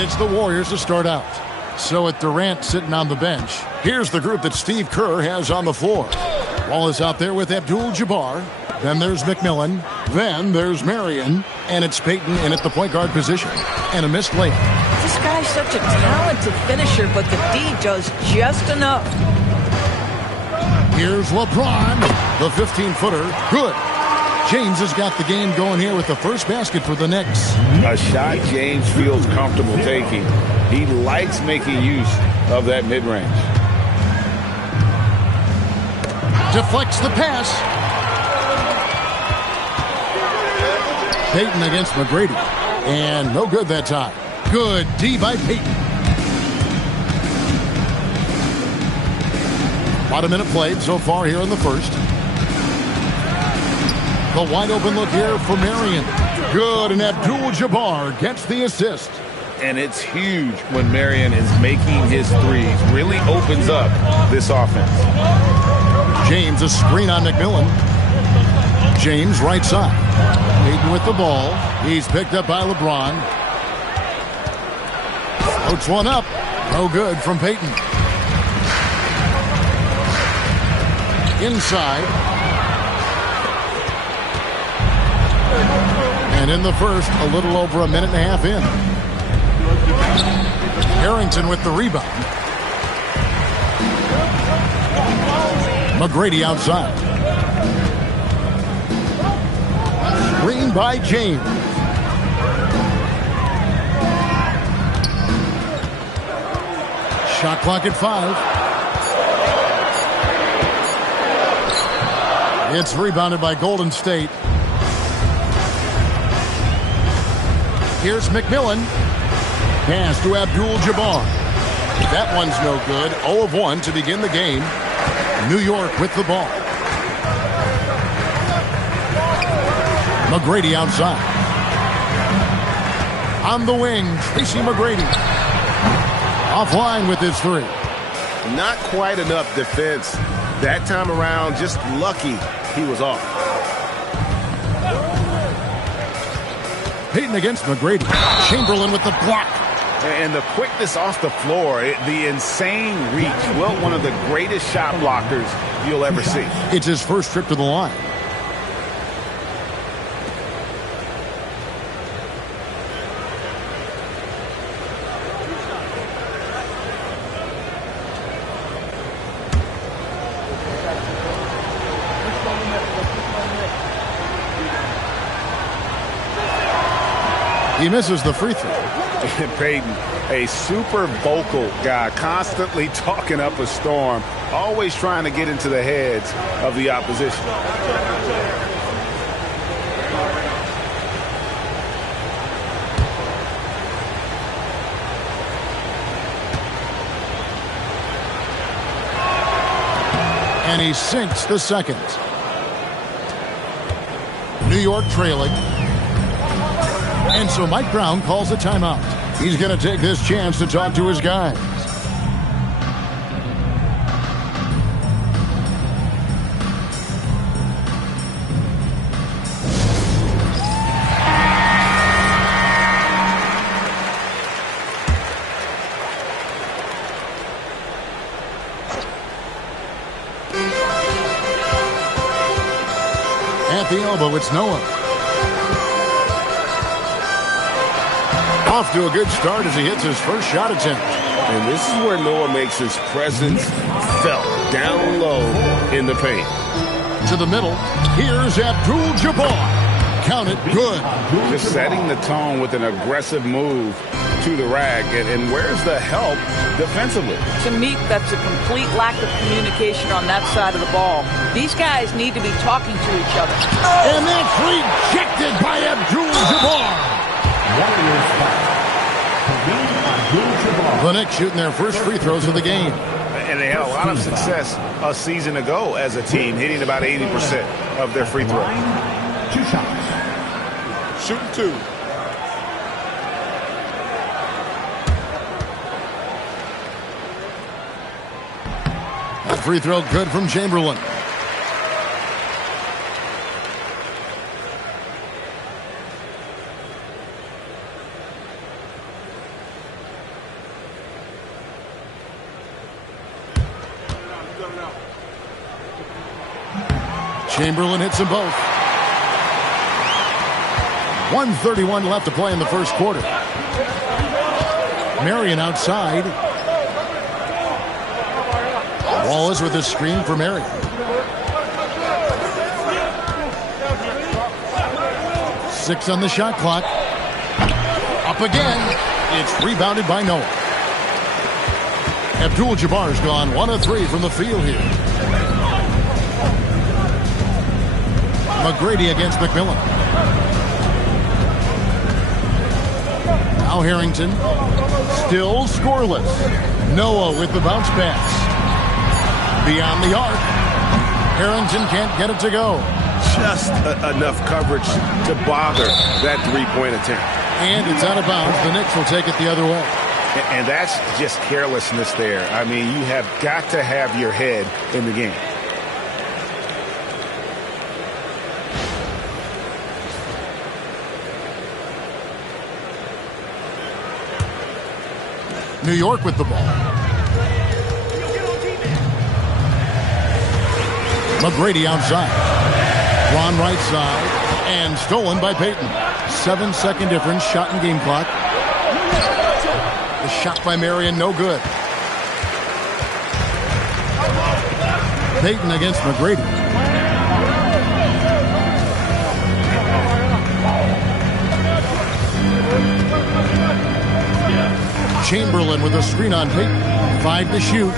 And it's the Warriors to start out. So with Durant sitting on the bench, here's the group that Steve Kerr has on the floor. Wallace out there with Abdul-Jabbar. Then there's McMillan. Then there's Marion. And it's Payton in at the point guard position. And a missed layup. This guy's such a talented finisher, but the D does just enough. Here's LeBron. The 15-footer. Good. James has got the game going here with the first basket for the Knicks. A shot James feels comfortable taking. He likes making use of that mid-range. Deflects the pass. Payton against McGrady. And no good that time. Good D by Payton. About a minute played so far here in the first. The wide open look here for Marion. Good, and Abdul-Jabbar gets the assist. And it's huge when Marion is making his threes. Really opens up this offense. James, a screen on McMillan. James, right side. Payton with the ball. He's picked up by LeBron. Floats one up. No good from Payton. Inside. And in the first, a little over a minute and a half in. Harrington with the rebound. McGrady outside. Screen by James. Shot clock at 5. It's rebounded by Golden State. Here's McMillan. Pass to Abdul-Jabbar. That one's no good. 0 of 1 to begin the game. New York with the ball. McGrady outside. On the wing, Tracy McGrady. Offline with his three. Not quite enough defense that time around. Just lucky he was off. Payton against McGrady. Chamberlain with the block. And the quickness off the floor, the insane reach. Well, one of the greatest shot blockers you'll ever see. It's his first trip to the line. He misses the free throw. Payton, a super vocal guy, constantly talking up a storm, always trying to get into the heads of the opposition. And he sinks the second. New York trailing. And so Mike Brown calls a timeout. He's going to take this chance to talk to his guys. At the elbow, it's Noah. Off to a good start as he hits his first shot attempt. And this is where Noah makes his presence felt down low in the paint. To the middle, here's Abdul-Jabbar. Count it, good. Just setting the tone with an aggressive move to the rack. And where's the help defensively? To me, that's a complete lack of communication on that side of the ball. These guys need to be talking to each other. And that's rejected by Abdul-Jabbar. The Knicks shooting their first free throws of the game. And they had a lot of success a season ago as a team, hitting about 80% of their free throws. 2 shots. Shooting 2. That free throw good from Chamberlain. Chamberlain hits them both. 1:31 left to play in the first quarter. Marion outside. Wallace with a screen for Marion. Six on the shot clock. Up again. It's rebounded by Noah. Abdul-Jabbar's gone 1 of 3 from the field here. McGrady against McMillan. Now Harrington. Still scoreless. Noah with the bounce pass. Beyond the arc. Harrington can't get it to go. Just enough coverage to bother that three-point attempt. And it's out of bounds. The Knicks will take it the other way. And that's just carelessness there. I mean, you have got to have your head in the game. New York with the ball. McGrady outside. Ron right side. And stolen by Payton. 7-second difference. Shot in game clock. The shot by Marion, no good. Payton against McGrady. Chamberlain with a screen on Payton. 5 to shoot.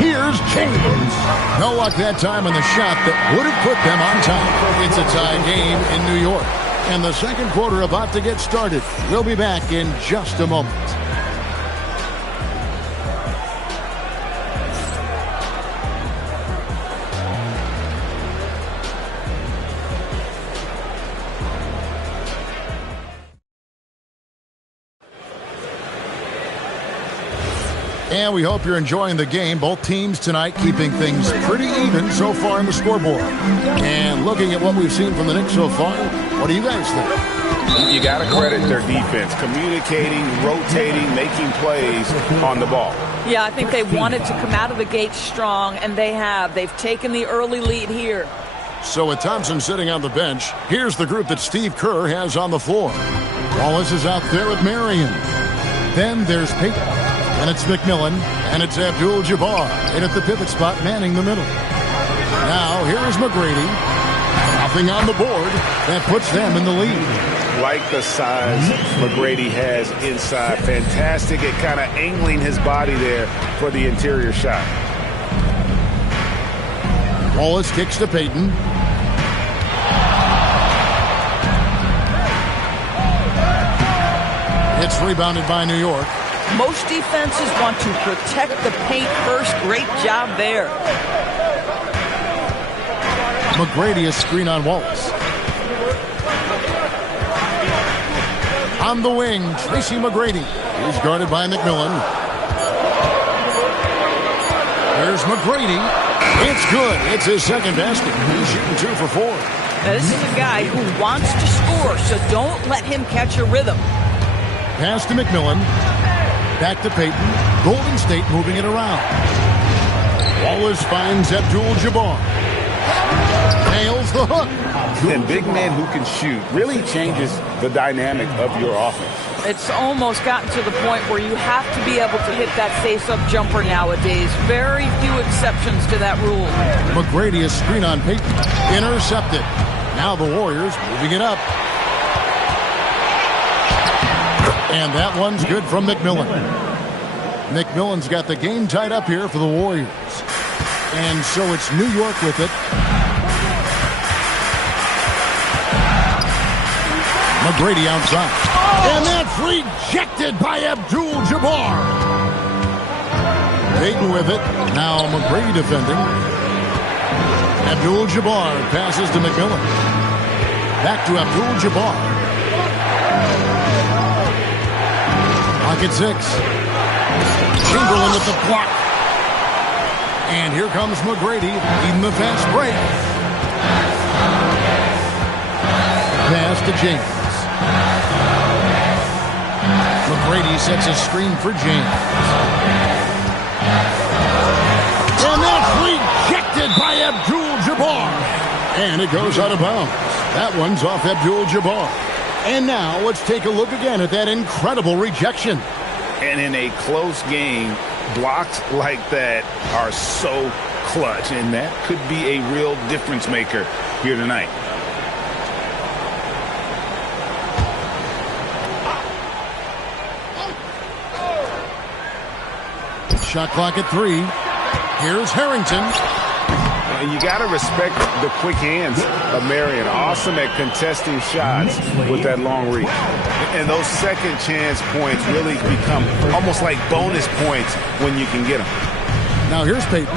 Here's James. No luck that time on the shot that would have put them on top. It's a tie game in New York. And the second quarter about to get started. We'll be back in just a moment. And we hope you're enjoying the game. Both teams tonight keeping things pretty even so far in the scoreboard. And looking at what we've seen from the Knicks so far, what do you guys think? You got to credit their defense. Communicating, rotating, making plays on the ball. Yeah, I think they wanted to come out of the gate strong, and they have. They've taken the early lead here. So with Thompson sitting on the bench, here's the group that Steve Kerr has on the floor. Wallace is out there with Marion. Then there's Payton. And it's McMillan, and it's Abdul-Jabbar in at the pivot spot, manning the middle. Now, here's McGrady. Nothing on the board. That puts them in the lead. Like the size McGrady has inside. Fantastic at kind of angling his body there for the interior shot. Wallace kicks to Payton. It's rebounded by New York. Most defenses want to protect the paint first. Great job there. McGrady a screen on Wallace. On the wing, Tracy McGrady. He's guarded by McMillan. There's McGrady. It's good. It's his second basket. He's shooting 2 for 4. Now, this is a guy who wants to score, so don't let him catch a rhythm. Pass to McMillan. Back to Payton. Golden State moving it around. Wallace finds Abdul-Jabbar. Nails the hook. And big man who can shoot really changes the dynamic of your offense. It's almost gotten to the point where you have to be able to hit that face-up jumper nowadays. Very few exceptions to that rule. McGrady a screen on Payton. Intercepted. Now the Warriors moving it up. And that one's good from McMillan. McMillan's got the game tied up here for the Warriors. And so it's New York with it. McGrady outside. And that's rejected by Abdul-Jabbar. Payton with it. Now McGrady defending. Abdul-Jabbar passes to McMillan. Back to Abdul-Jabbar. Pocket 6. Chamberlain with the block. And here comes McGrady leading the fast break. Pass to James. McGrady sets a screen for James. And that's rejected by Abdul-Jabbar. Abdul-Jabbar. And it goes out of bounds. That one's off Abdul-Jabbar. And now let's take a look again at that incredible rejection. And in a close game, blocks like that are so clutch, and that could be a real difference maker here tonight. Shot clock at 3. Here's Harrington. And you got to respect the quick hands of Marion. Awesome at contesting shots with that long reach. And those second chance points really become almost like bonus points when you can get them. Now here's Payton.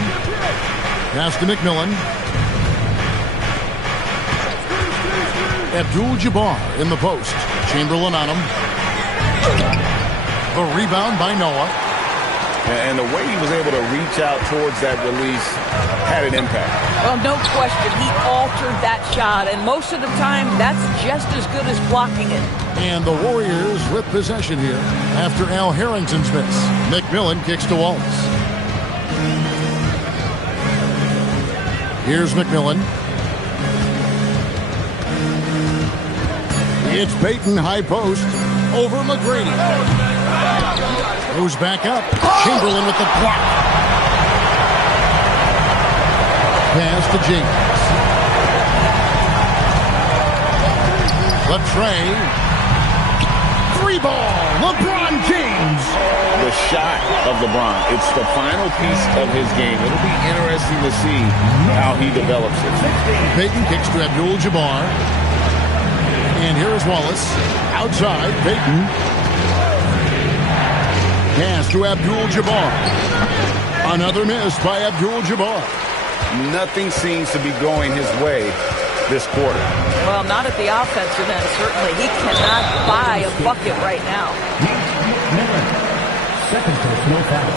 Pass to McMillan. Abdul-Jabbar in the post. Chamberlain on him. The rebound by Noah. And the way he was able to reach out towards that release had an impact. Well, no question. He altered that shot, and most of the time, that's just as good as blocking it. And the Warriors with possession here after Al Harrington's miss. McMillan kicks to Wallace. Here's McMillan. It's Payton, high post, over McGrady. Goes back up. Chamberlain with the block. Pass to James. LaTrey. 3-ball. LeBron James. The shot of LeBron. It's the final piece of his game. It'll be interesting to see how he develops it. Payton kicks to Abdul-Jabbar. And here's Wallace. Outside. Payton. Pass to Abdul-Jabbar. Another miss by Abdul-Jabbar. Nothing seems to be going his way this quarter. Well, not at the offensive end, certainly. He cannot buy a bucket right now. Second personal foul.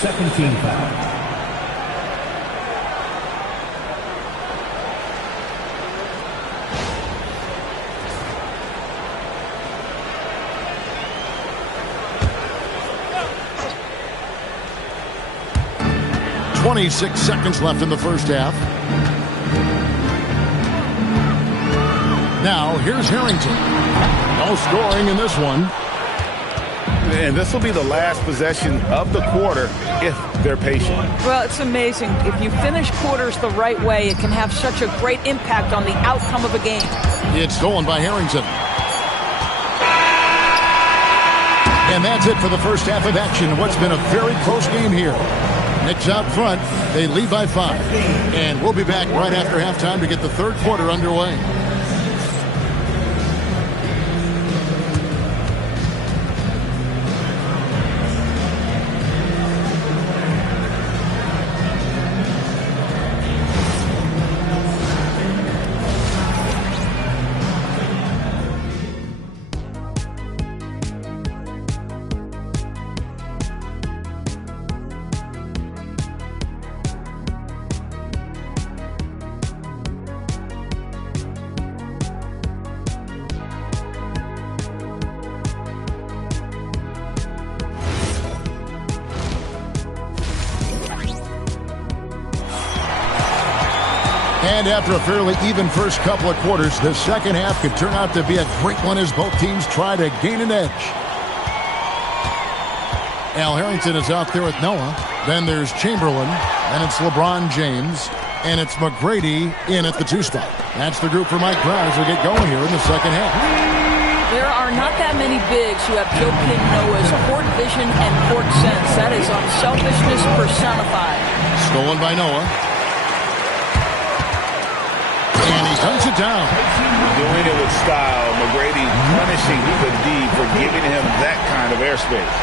Second team foul. .26 seconds left in the first half. Now, here's Harrington. No scoring in this one. And this will be the last possession of the quarter if they're patient. Well, it's amazing. If you finish quarters the right way, it can have such a great impact on the outcome of a game. It's stolen by Harrington. And that's it for the first half of action. What's been a very close game here. Knicks out front. They lead by 5. And we'll be back right after halftime to get the third quarter underway. And after a fairly even first couple of quarters, the second half could turn out to be a great one as both teams try to gain an edge. Al Harrington is out there with Noah. Then there's Chamberlain. Then it's LeBron James. And it's McGrady in at the 2 spot. That's the group for Mike Brown as we get going here in the second half. There are not that many bigs who have Joakim Noah's court vision and court sense. That is unselfishness personified. Stolen by Noah. And he dunks it down. Doing it with style. McGrady punishing the D for giving him that kind of airspace.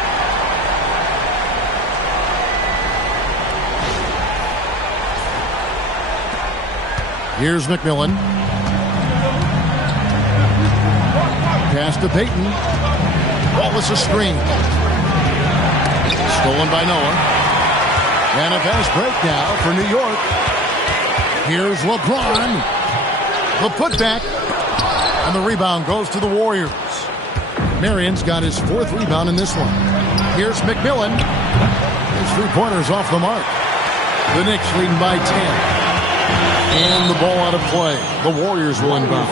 Here's McMillan. Pass to Payton. Wallace a screen. Stolen by Noah. And a fast break now for New York. Here's LeBron. The putback. And the rebound goes to the Warriors. Marion's got his 4th rebound in this one. Here's McMillan. His 3-pointers off the mark. The Knicks leading by 10. And the ball out of play. The Warriors will inbound.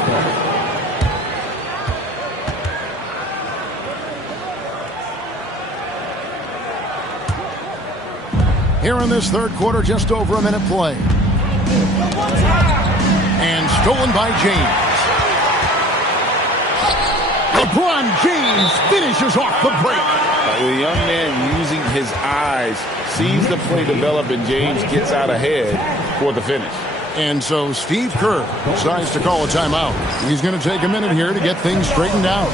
Here in this third quarter, just over a minute play. And stolen by James. LeBron James finishes off the break. The young man using his eyes, sees the play develop, and James gets out ahead for the finish. And so Steve Kerr decides to call a timeout. He's going to take a minute here to get things straightened out.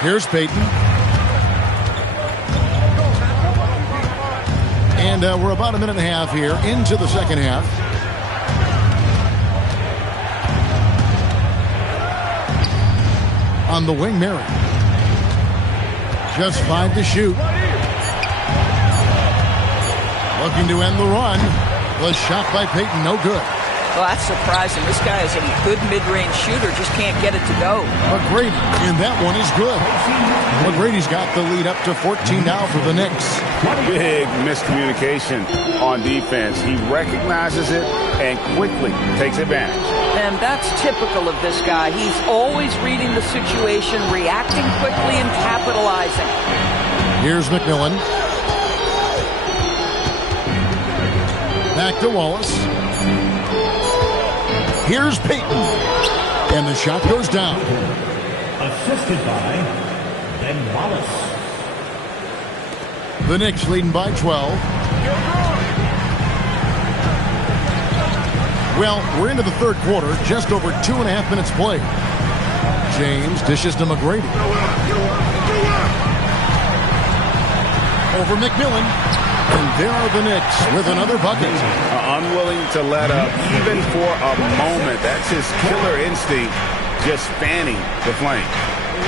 Here's Payton. And we're about a minute and a half here into the second half. On the wing, Marion. Just 5 to shoot. Looking to end the run. The shot by Payton, no good. Well, that's surprising. This guy is a good mid-range shooter, just can't get it to go. McGrady, and that one is good. McGrady's got the lead up to 14 now for the Knicks. Big miscommunication on defense. He recognizes it and quickly takes advantage. And that's typical of this guy. He's always reading the situation, reacting quickly, and capitalizing. Here's McMillan. Back to Wallace. Here's Payton. And the shot goes down. Assisted by Ben Wallace. The Knicks leading by 12. Well, we're into the third quarter. Just over 2.5 minutes played. James dishes to McGrady. Over McMillan. And there are the Knicks with another bucket. Unwilling to let up even for a moment. That's his killer instinct, just fanning the flame.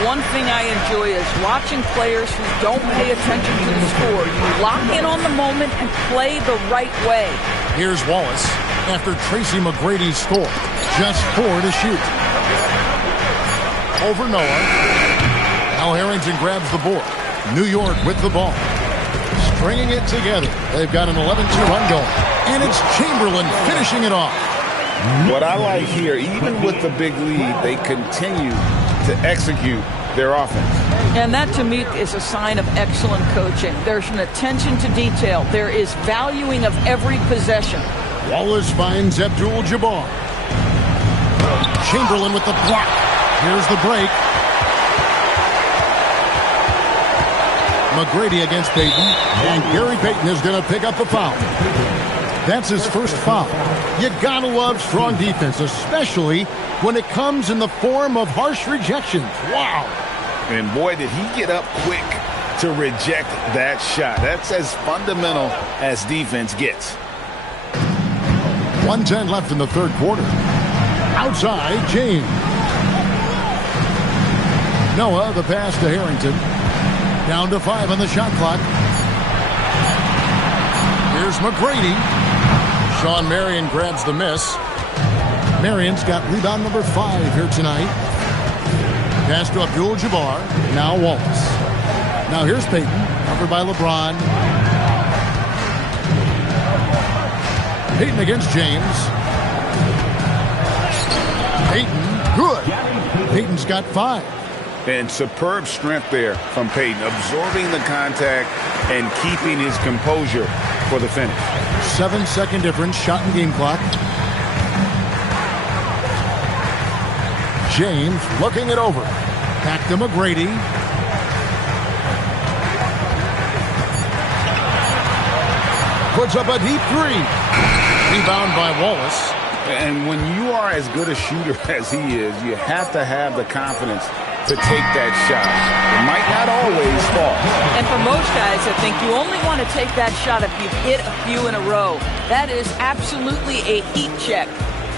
One thing I enjoy is watching players who don't pay attention to the score. You lock in on the moment and play the right way. Here's Wallace after Tracy McGrady's score. Just 4 to shoot. Over Noah. Now Harrington grabs the board. New York with the ball. Stringing it together. They've got an 11-2 run going. And it's Chamberlain finishing it off. What I like here, even with the big lead, they continue to execute their offense. And that, to me, is a sign of excellent coaching. There's an attention to detail. There is valuing of every possession. Wallace finds Abdul-Jabbar. Chamberlain with the block. Here's the break. McGrady against Payton, and Gary Payton is going to pick up the foul. That's his first foul. You gotta love strong defense, especially when it comes in the form of harsh rejections. Wow. And boy, did he get up quick to reject that shot. That's as fundamental as defense gets. 1:10 left in the third quarter. Outside, James. Noah, the pass to Harrington. Down to 5 on the shot clock. Here's McGrady. Sean Marion grabs the miss. Marion's got rebound number 5 here tonight. Pass to Abdul-Jabbar. Now Wallace. Now here's Payton. Covered by LeBron. Payton against James. Payton, good. Payton's got 5. And superb strength there from Payton, absorbing the contact and keeping his composure for the finish. 7-second difference, shot and game clock. James looking it over. Back to McGrady. Puts up a deep 3. Rebound by Wallace. And when you are as good a shooter as he is, you have to have the confidence to take that shot. It might not always fall. And for most guys, I think you only want to take that shot if you've hit a few in a row. That is absolutely a heat check.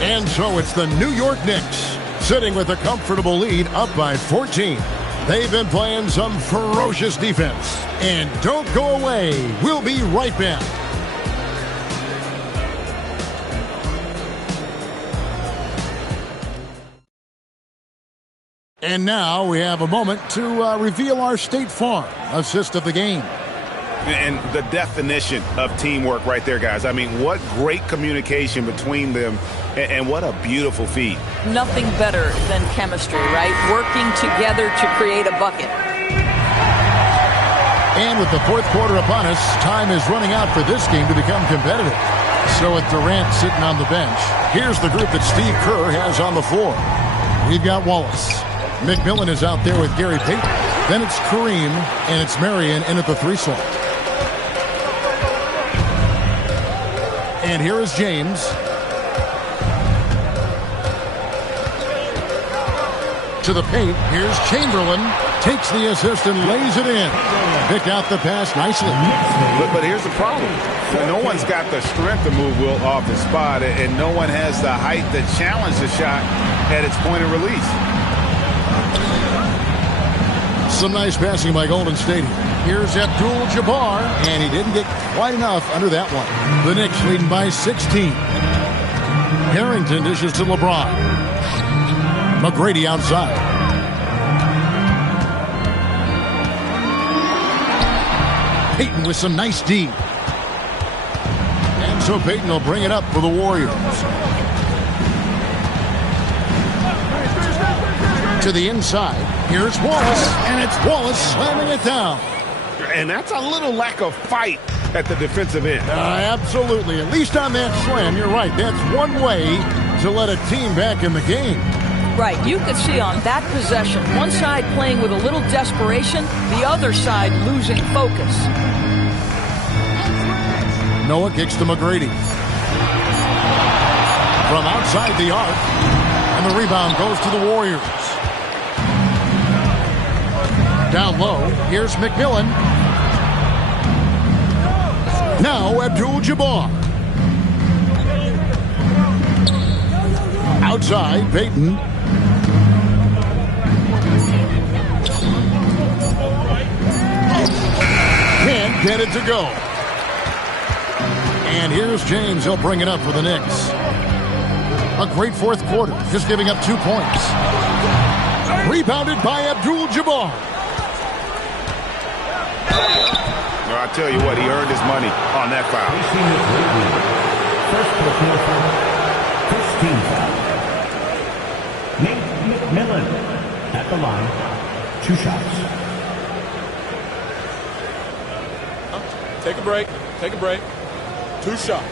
And so it's the New York Knicks sitting with a comfortable lead up by 14. They've been playing some ferocious defense. And don't go away. We'll be right back. And now we have a moment to reveal our State Farm assist of the game. And the definition of teamwork right there, guys. I mean, what great communication between them, and what a beautiful feat. Nothing better than chemistry, right? Working together to create a bucket. And with the fourth quarter upon us, time is running out for this game to become competitive. So with Durant sitting on the bench, here's the group that Steve Kerr has on the floor. We've got Wallace. McMillan is out there with Gary Payton. Then it's Kareem, and it's Marion in at the 3 slot. And here is James. To the paint. Here's Chamberlain. Takes the assist and lays it in. Picked out the pass nicely. But here's the problem. No one's got the strength to move Will off the spot, and no one has the height to challenge the shot at its point of release. Some nice passing by Golden State. Here's Abdul-Jabbar, and he didn't get quite enough under that one. The Knicks leading by 16. Harrington dishes to LeBron. McGrady outside. Payton with some nice D. And so Payton will bring it up for the Warriors. To the inside. Here's Wallace, and it's Wallace slamming it down. And that's a little lack of fight at the defensive end. Absolutely. At least on that slam, you're right. That's one way to let a team back in the game. Right. You could see on that possession, one side playing with a little desperation, the other side losing focus. Noah kicks to McGrady. From outside the arc. And the rebound goes to the Warriors. Down low, here's McMillan. Now Abdul-Jabbar. Outside, Payton. Can't get it to go. And here's James. He'll bring it up for the Knicks. A great fourth quarter, just giving up 2 points. Rebounded by Abdul-Jabbar. I tell you what, he earned his money on that foul. First personal foul. First team foul. Nate McMillan at the line. 2 shots. Take a break. Take a break. 2 shots.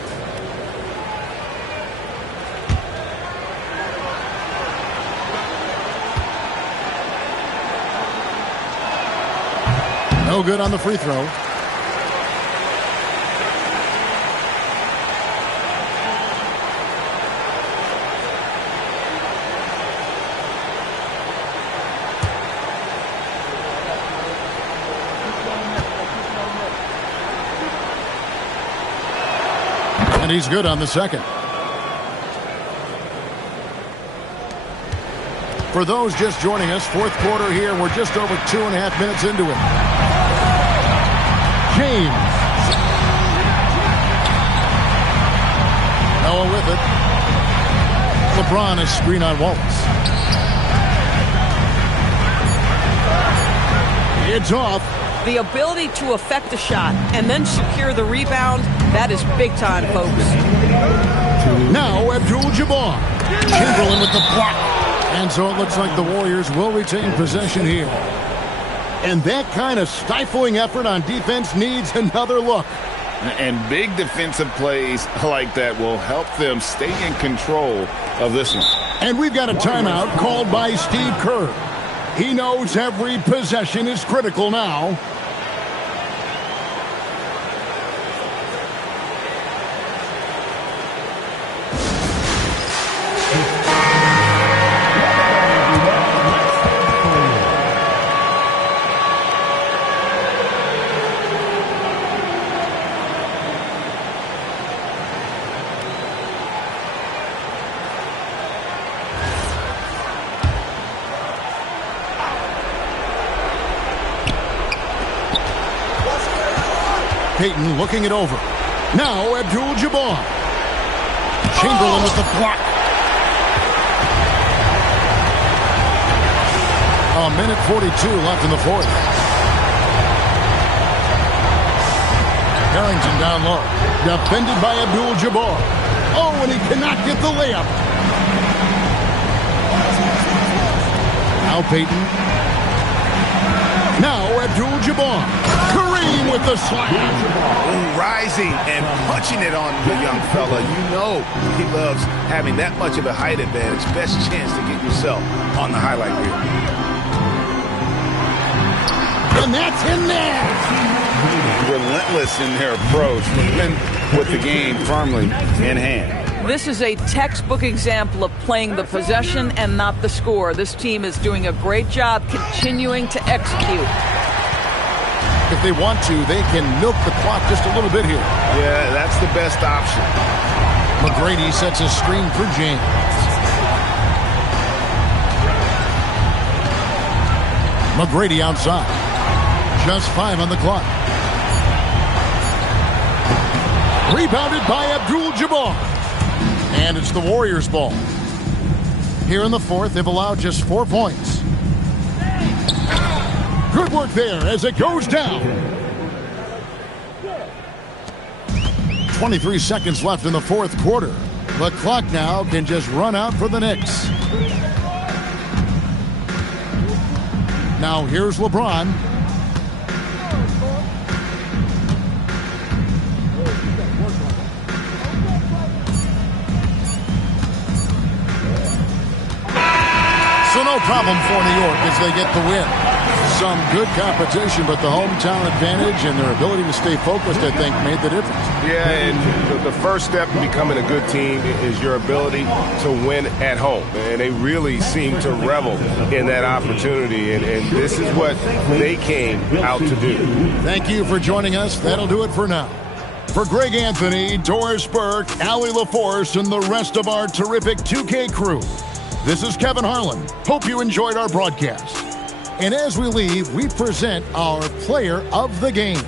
No good on the free throw. And he's good on the second. For those just joining us, fourth quarter here. We're just over 2.5 minutes into it. James. Noah with it. LeBron is screen on Wallace. It's off. The ability to affect the shot and then secure the rebound, that is big time, folks. Now Abdul-Jabbar. Chamberlain with the block. And so it looks like the Warriors will retain possession here. And that kind of stifling effort on defense needs another look. And big defensive plays like that will help them stay in control of this one. And we've got a timeout called by Steve Kerr. He knows every possession is critical now. Payton looking it over. Now Abdul-Jabbar. Chamberlain with the block. A minute 42 left in the fourth. Harrington down low. Defended by Abdul-Jabbar. Oh, and he cannot get the layup. Now Payton. Now Abdul-Jabbar. Kareem with the slam. Rising and punching it on the young fella. You know he loves having that much of a height advantage. Best chance to get yourself on the highlight reel. And that's in there. Relentless in their approach, with the game firmly in hand. This is a textbook example of playing the possession and not the score. This team is doing a great job continuing to execute. If they want to, they can milk the clock just a little bit here. Yeah, that's the best option. McGrady sets a screen for James. McGrady outside. Just 5 on the clock. Rebounded by Abdul-Jabbar. And it's the Warriors' ball. Here in the fourth, they've allowed just 4 points. Good work there as it goes down. 23 seconds left in the fourth quarter. The clock now can just run out for the Knicks. Now here's LeBron. So no problem for New York as they get the win. Some good competition, but the hometown advantage and their ability to stay focused, I think, made the difference. Yeah, and the first step in becoming a good team is your ability to win at home. And they really seem to revel in that opportunity, and this is what they came out to do. Thank you for joining us. That'll do it for now. For Greg Anthony, Doris Burke, Allie LaForce, and the rest of our terrific 2K crew, this is Kevin Harlan. Hope you enjoyed our broadcast. And as we leave, we present our player of the game.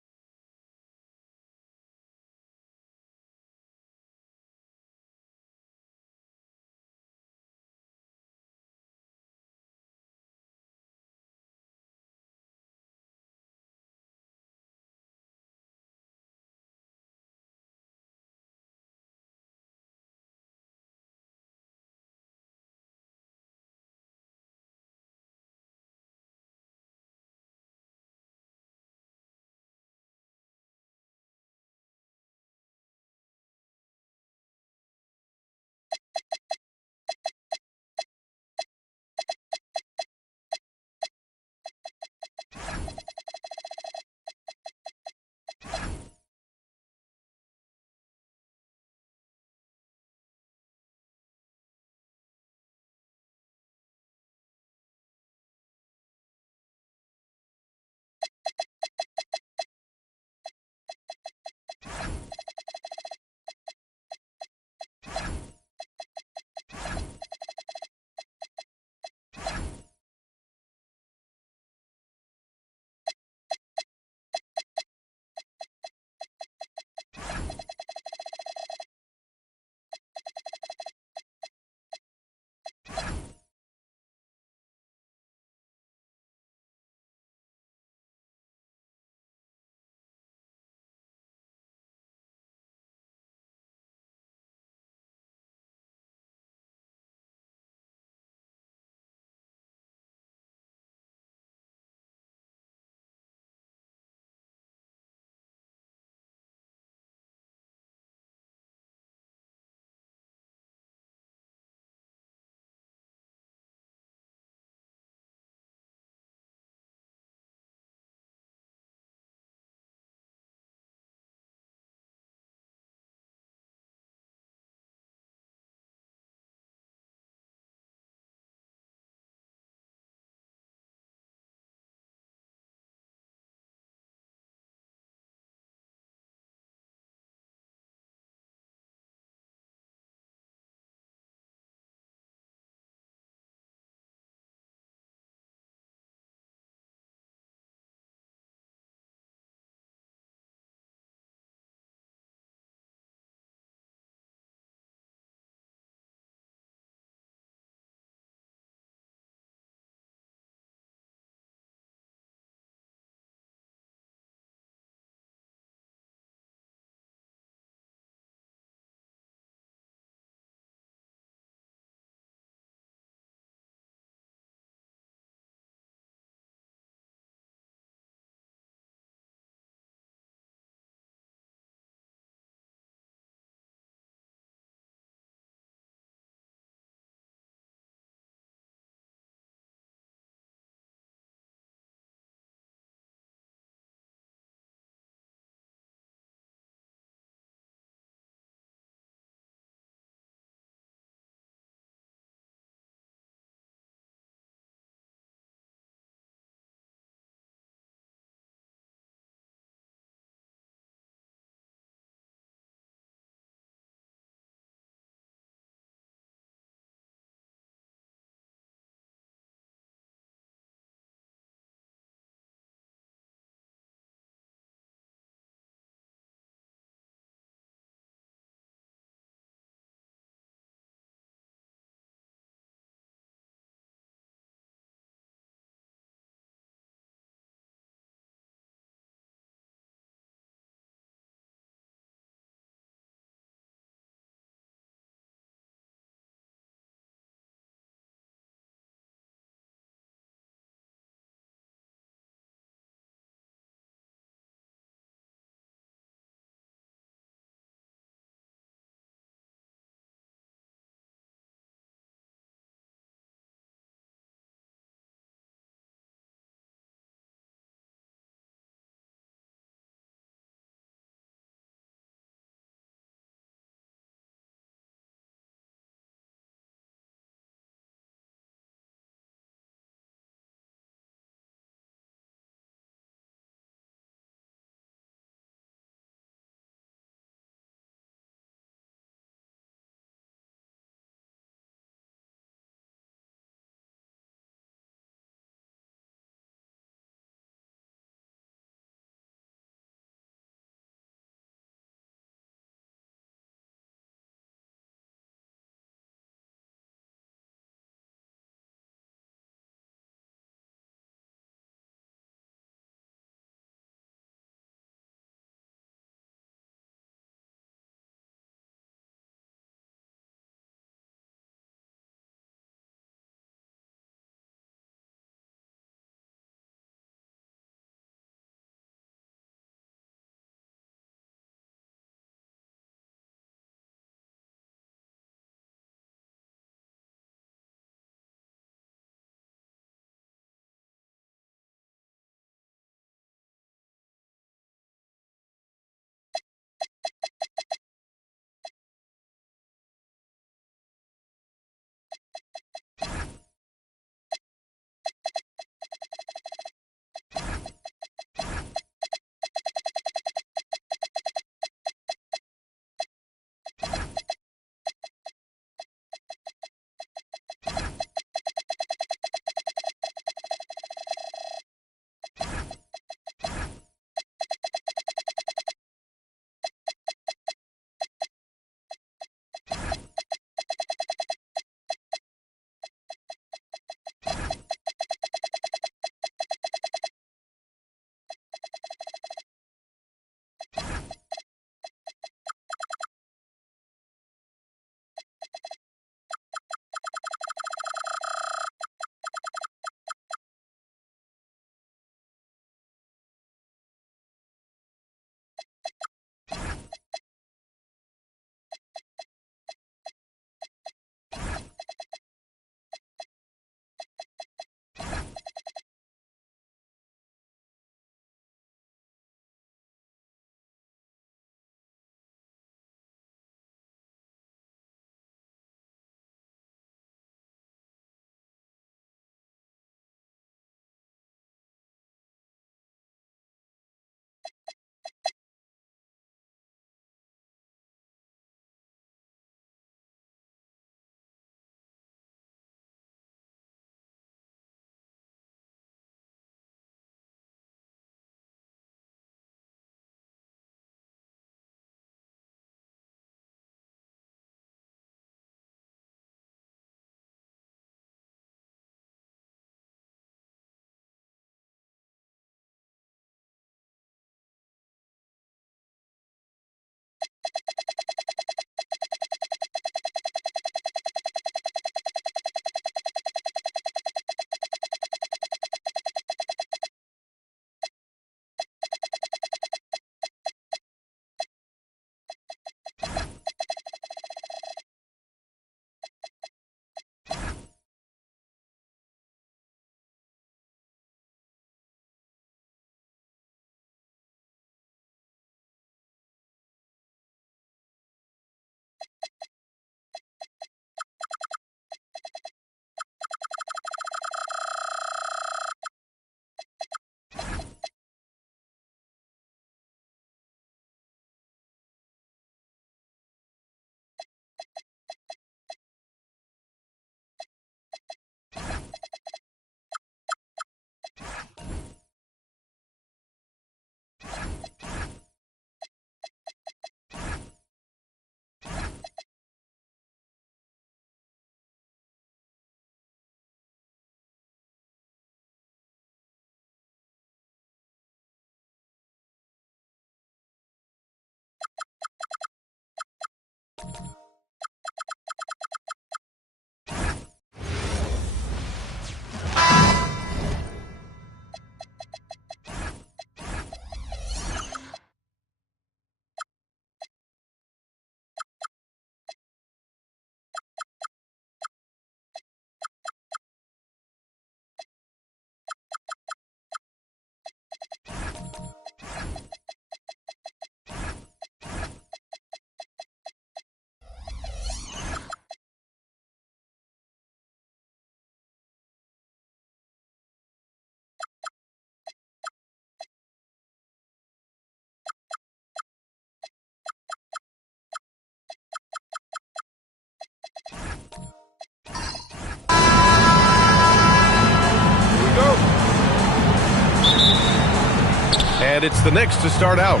And it's the Knicks to start out.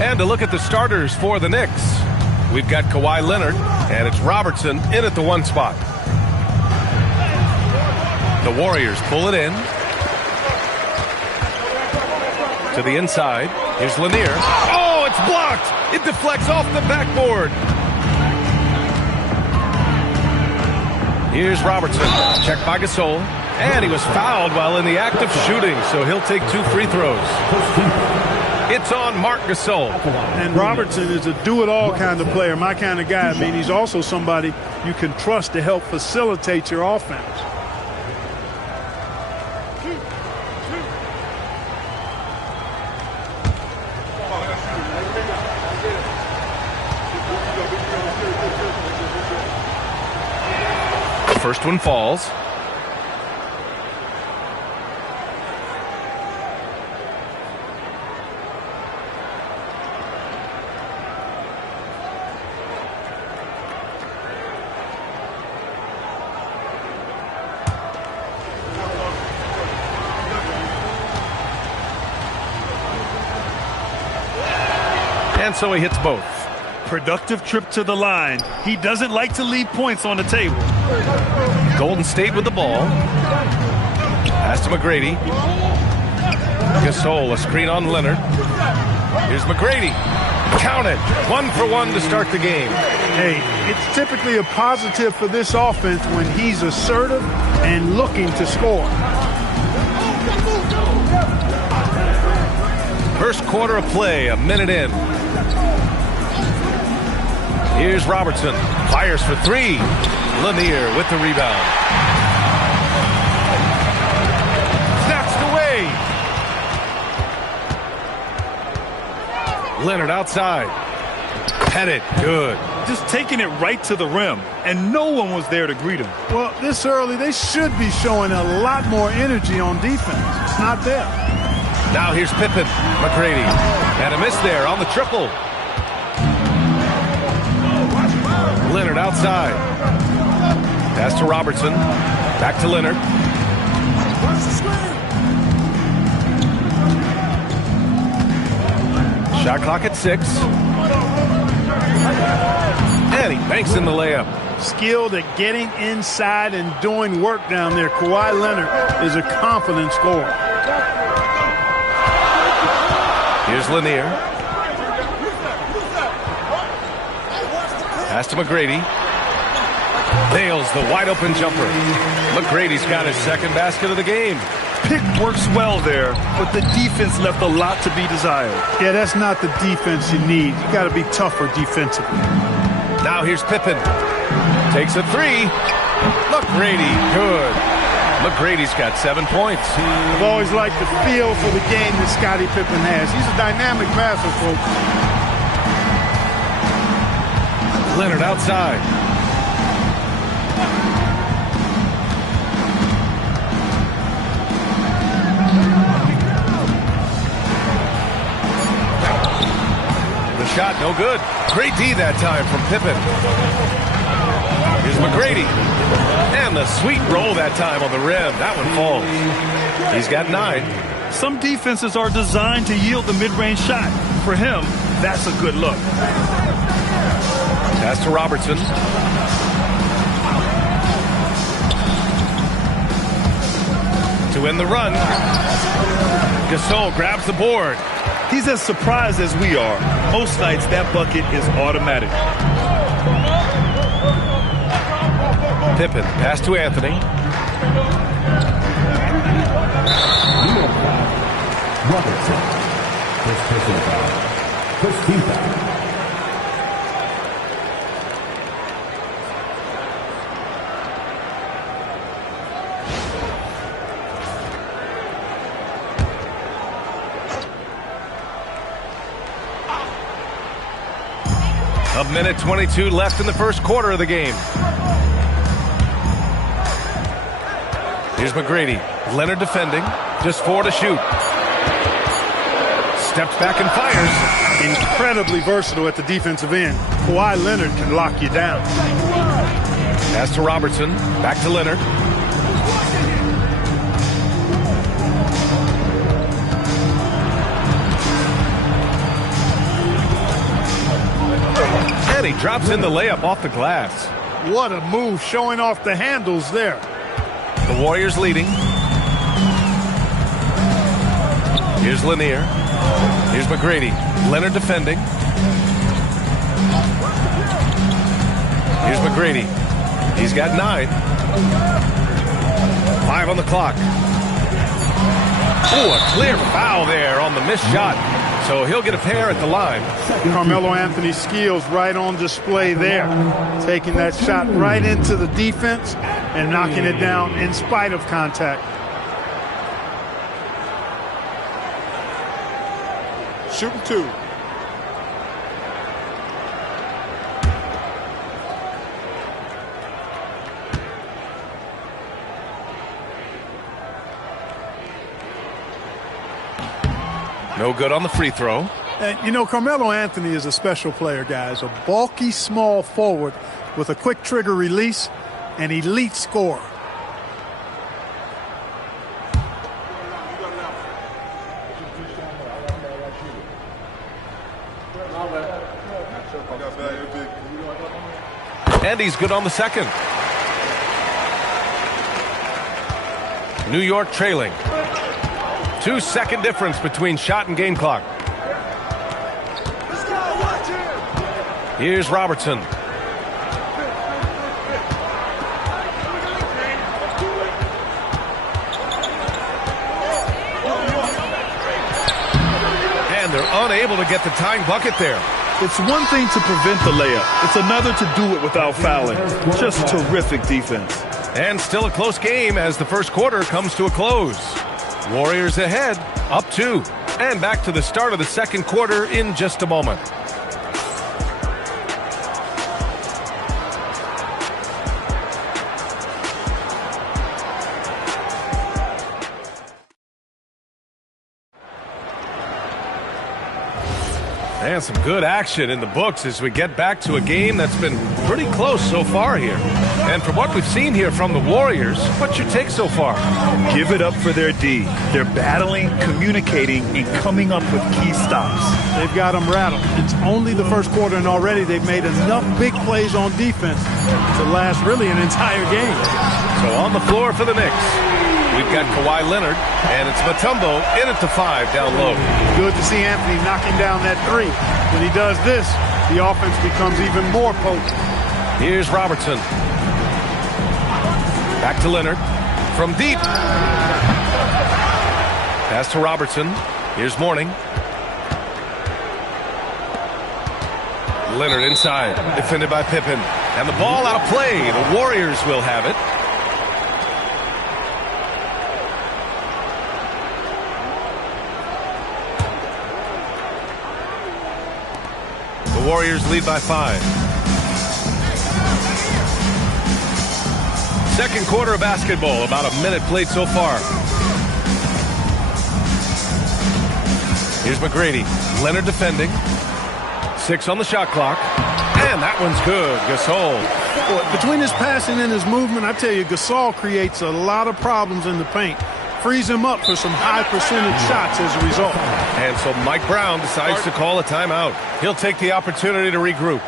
And to look at the starters for the Knicks, we've got Kawhi Leonard, and it's Robertson in at the 1 spot. The Warriors pull it in. To the inside. Here's Lanier. Oh, it's blocked! It deflects off the backboard. Here's Robertson. Checked by Gasol. And he was fouled while in the act of shooting, so he'll take 2 free throws. It's on Marc Gasol. And Robertson is a do-it-all kind of player, my kind of guy. I mean, he's also somebody you can trust to help facilitate your offense. The first one falls. And so he hits both. Productive trip to the line. He doesn't like to leave points on the table. Golden State with the ball. Pass to McGrady. Gasol, a screen on Leonard. Here's McGrady. Count it. 1 for 1 to start the game. Hey, it's typically a positive for this offense when he's assertive and looking to score. First quarter of play, a minute in. Here's Robertson. Fires for 3. Lanier with the rebound. Snatched away. Leonard outside. Pettit, good. Just taking it right to the rim, and no one was there to greet him. Well, this early, they should be showing a lot more energy on defense. It's not there. Now here's Pippen. McGrady. And a miss there on the triple. Leonard outside. Pass to Robertson. Back to Leonard. Shot clock at 6. And he banks in the layup. Skilled at getting inside and doing work down there. Kawhi Leonard is a confident scorer. Here's Lanier. Pass to McGrady. Nails the wide-open jumper. McGrady's got his second basket of the game. Pick works well there, but the defense left a lot to be desired. Yeah, that's not the defense you need. You got to be tougher defensively. Now here's Pippen. Takes a 3. McGrady, good. McGrady's got 7 points. I've always liked the feel for the game that Scottie Pippen has. He's a dynamic passer, folks. Leonard outside. The shot no good. Great D that time from Pippen. Here's McGrady. And the sweet roll that time on the rim. That one falls. He's got 9. Some defenses are designed to yield the mid-range shot. For him, that's a good look. Pass to Robertson. To end the run. Gasol grabs the board. He's as surprised as we are. Most nights, that bucket is automatic. Pippen, pass to Anthony. Robertson. First personal foul. First team foul. A minute 22 left in the first quarter of the game. Here's McGrady. Leonard defending. Just 4 to shoot. Steps back and fires. Incredibly versatile at the defensive end. Kawhi Leonard can lock you down. Pass to Robertson. Back to Leonard. And he drops in the layup off the glass. What a move, showing off the handles there. The Warriors leading. Here's Lanier. Here's McGrady. Leonard defending. Here's McGrady. He's got 9. 5 on the clock. Oh, a clear foul there on the missed shot. So he'll get a pair at the line. Carmelo Anthony's skills right on display there. Taking that shot right into the defense and knocking it down in spite of contact. Shooting 2. No good on the free throw. And, you know, Carmelo Anthony is a special player, guys. A bulky, small forward with a quick trigger release, an elite scorer. And he's good on the second. New York trailing. 2-second difference between shot and game clock. Here's Robertson. And they're unable to get the tying bucket there. It's one thing to prevent the layup. It's another to do it without fouling. Just terrific defense. And still a close game as the first quarter comes to a close. Warriors ahead, up 2. And back to the start of the second quarter in just a moment. And some good action in the books as we get back to a game that's been pretty close so far here. And from what we've seen here from the Warriors, what's your take so far? Give it up for their D. They're battling, communicating, and coming up with key stops. They've got them rattled. It's only the first quarter, and already they've made enough big plays on defense to last really an entire game. So on the floor for the Knicks, we've got Kawhi Leonard, and it's Mutombo in at the 5 down low. Good to see Anthony knocking down that 3. When he does this, the offense becomes even more potent. Here's Robertson. Back to Leonard. From deep. Pass to Robertson. Here's Mourning. Leonard inside. Defended by Pippen. And the ball out of play. The Warriors will have it. The Warriors lead by 5. Second quarter of basketball, about a minute played so far. Here's McGrady. Leonard defending. 6 on the shot clock. And that one's good. Gasol. Between his passing and his movement, I tell you, Gasol creates a lot of problems in the paint frees him up for some high percentage shots as a result. And so Mike Brown decides to call a timeout. He'll take the opportunity to regroup.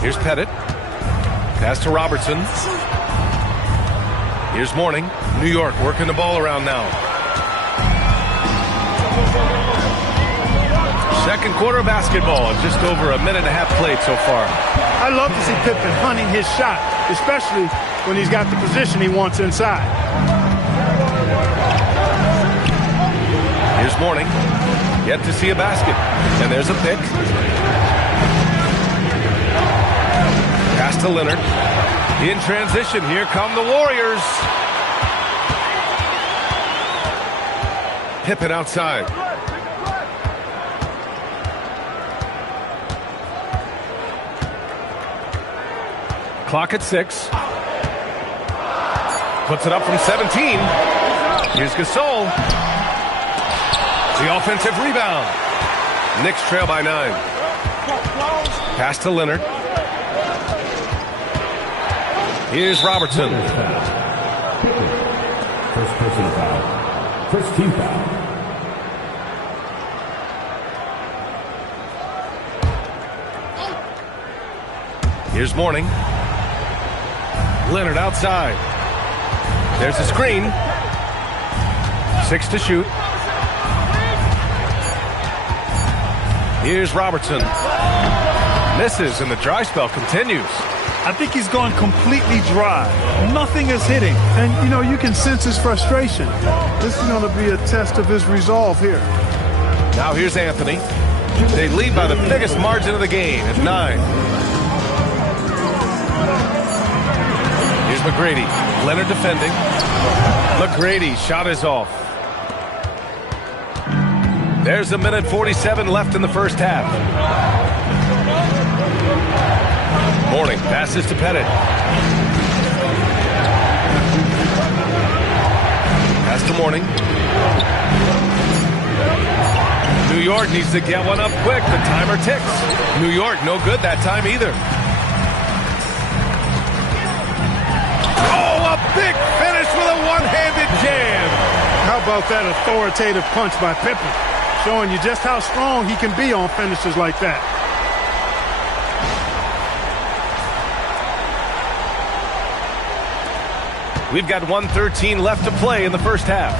Here's Pettit. Pass to Robertson. Here's Mourning. New York working the ball around now. Second quarter basketball. Just over a minute and a half played so far. I love to see Pippen hunting his shot, especially when he's got the position he wants inside. Here's Mourning. Yet to see a basket. And there's a pick. Pass to Leonard. In transition, here come the Warriors. Pippen outside. Clock at 6. Puts it up from 17. Here's Gasol. The offensive rebound. Knicks trail by 9. Pass to Leonard. Here's Robertson. First personal foul. First team foul. Here's Mourning. Leonard outside. There's a screen. 6 to shoot. Here's Robertson. Misses, and the dry spell continues. I think he's gone completely dry. Nothing is hitting. And, you know, you can sense his frustration. This is going to be a test of his resolve here. Now here's Anthony. They lead by the biggest margin of the game at 9. Here's McGrady. Leonard defending. McGrady shot is off. There's a minute 47 left in the first half. Mourning passes to Pettit. Pass to Mourning. New York needs to get one up quick. The timer ticks. New York no good that time either. Oh, a big finish with a one-handed jam. How about that authoritative punch by Pippen? Showing you just how strong he can be on finishes like that. We've got 1:13 left to play in the first half.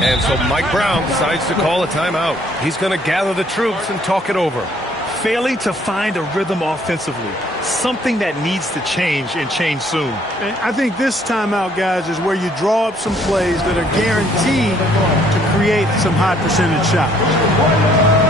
And so Mike Brown decides to call a timeout. He's going to gather the troops and talk it over. Failing to find a rhythm offensively. Something that needs to change and change soon. And I think this timeout, guys, is where you draw up some plays that are guaranteed to create some high percentage shots.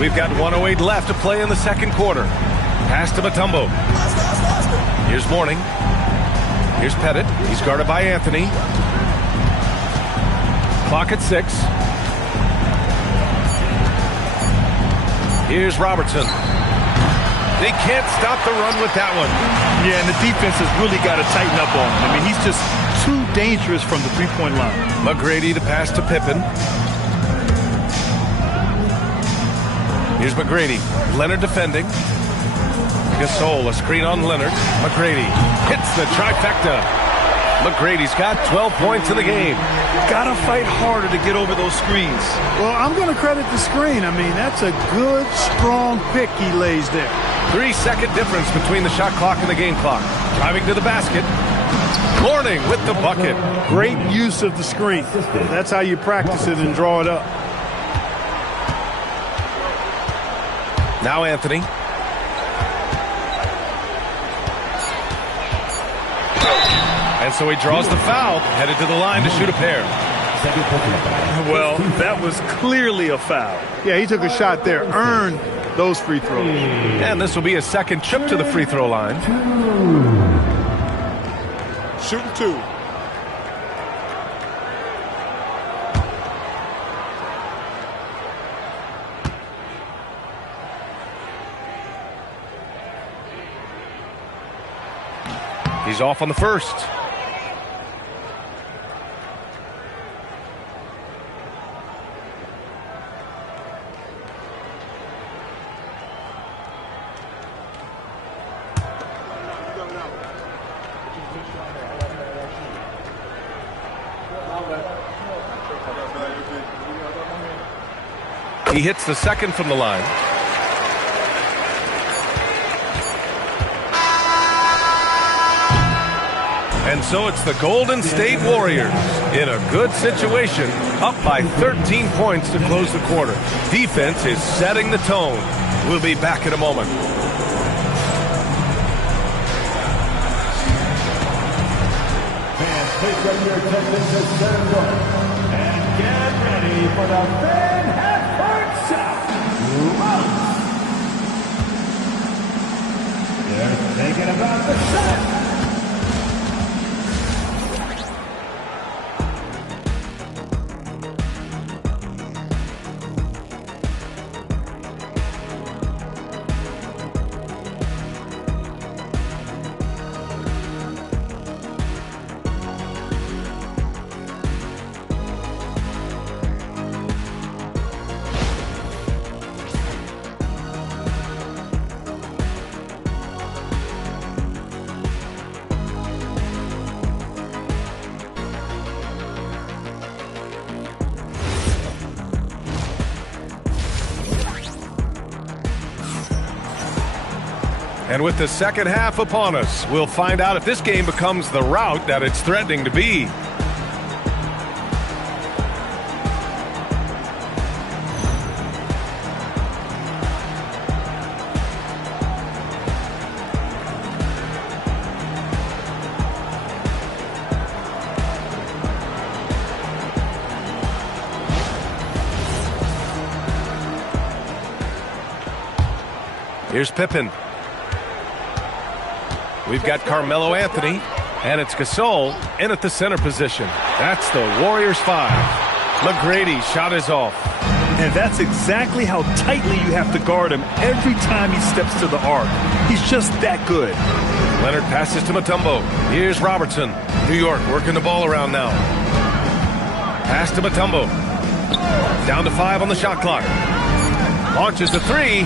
We've got 1:08 left to play in the second quarter. Pass to Mutombo. Here's Mourning. Here's Pettit. He's guarded by Anthony. Clock at 6. Here's Robertson. They can't stop the run with that one. Yeah, and the defense has really got to tighten up on him. I mean, he's just too dangerous from the three-point line. McGrady to pass to Pippen. Here's McGrady. Leonard defending. Gasol, a screen on Leonard. McGrady hits the trifecta. McGrady's got 12 points in the game. Gotta fight harder to get over those screens. Well, I'm going to credit the screen. I mean, that's a good, strong pick he lays there. 3-second difference between the shot clock and the game clock. Driving to the basket. Mourning with the bucket. Great use of the screen. That's how you practice it and draw it up. Now Anthony. And so he draws the foul, headed to the line to shoot a pair. Well, that was clearly a foul. Yeah, he took a shot there, earned those free throws. And this will be his second trip to the free throw line. Shooting 2. He's off on the first. He hits the second from the line. And so it's the Golden State Warriors in a good situation, up by 13 points to close the quarter. Defense is setting the tone. We'll be back in a moment. Fans, please get your attention to center court and get ready for the Fan Half-Court Shot. They're thinking about the shot. And with the second half upon us, we'll find out if this game becomes the rout that it's threatening to be. Here's Pippen. We've got Carmelo Anthony, and it's Gasol in at the center position. That's the Warriors 5. McGrady shot is off. And that's exactly how tightly you have to guard him every time he steps to the arc. He's just that good. Leonard passes to Mutombo. Here's Robertson. New York working the ball around now. Pass to Mutombo. Down to 5 on the shot clock. Launches the 3.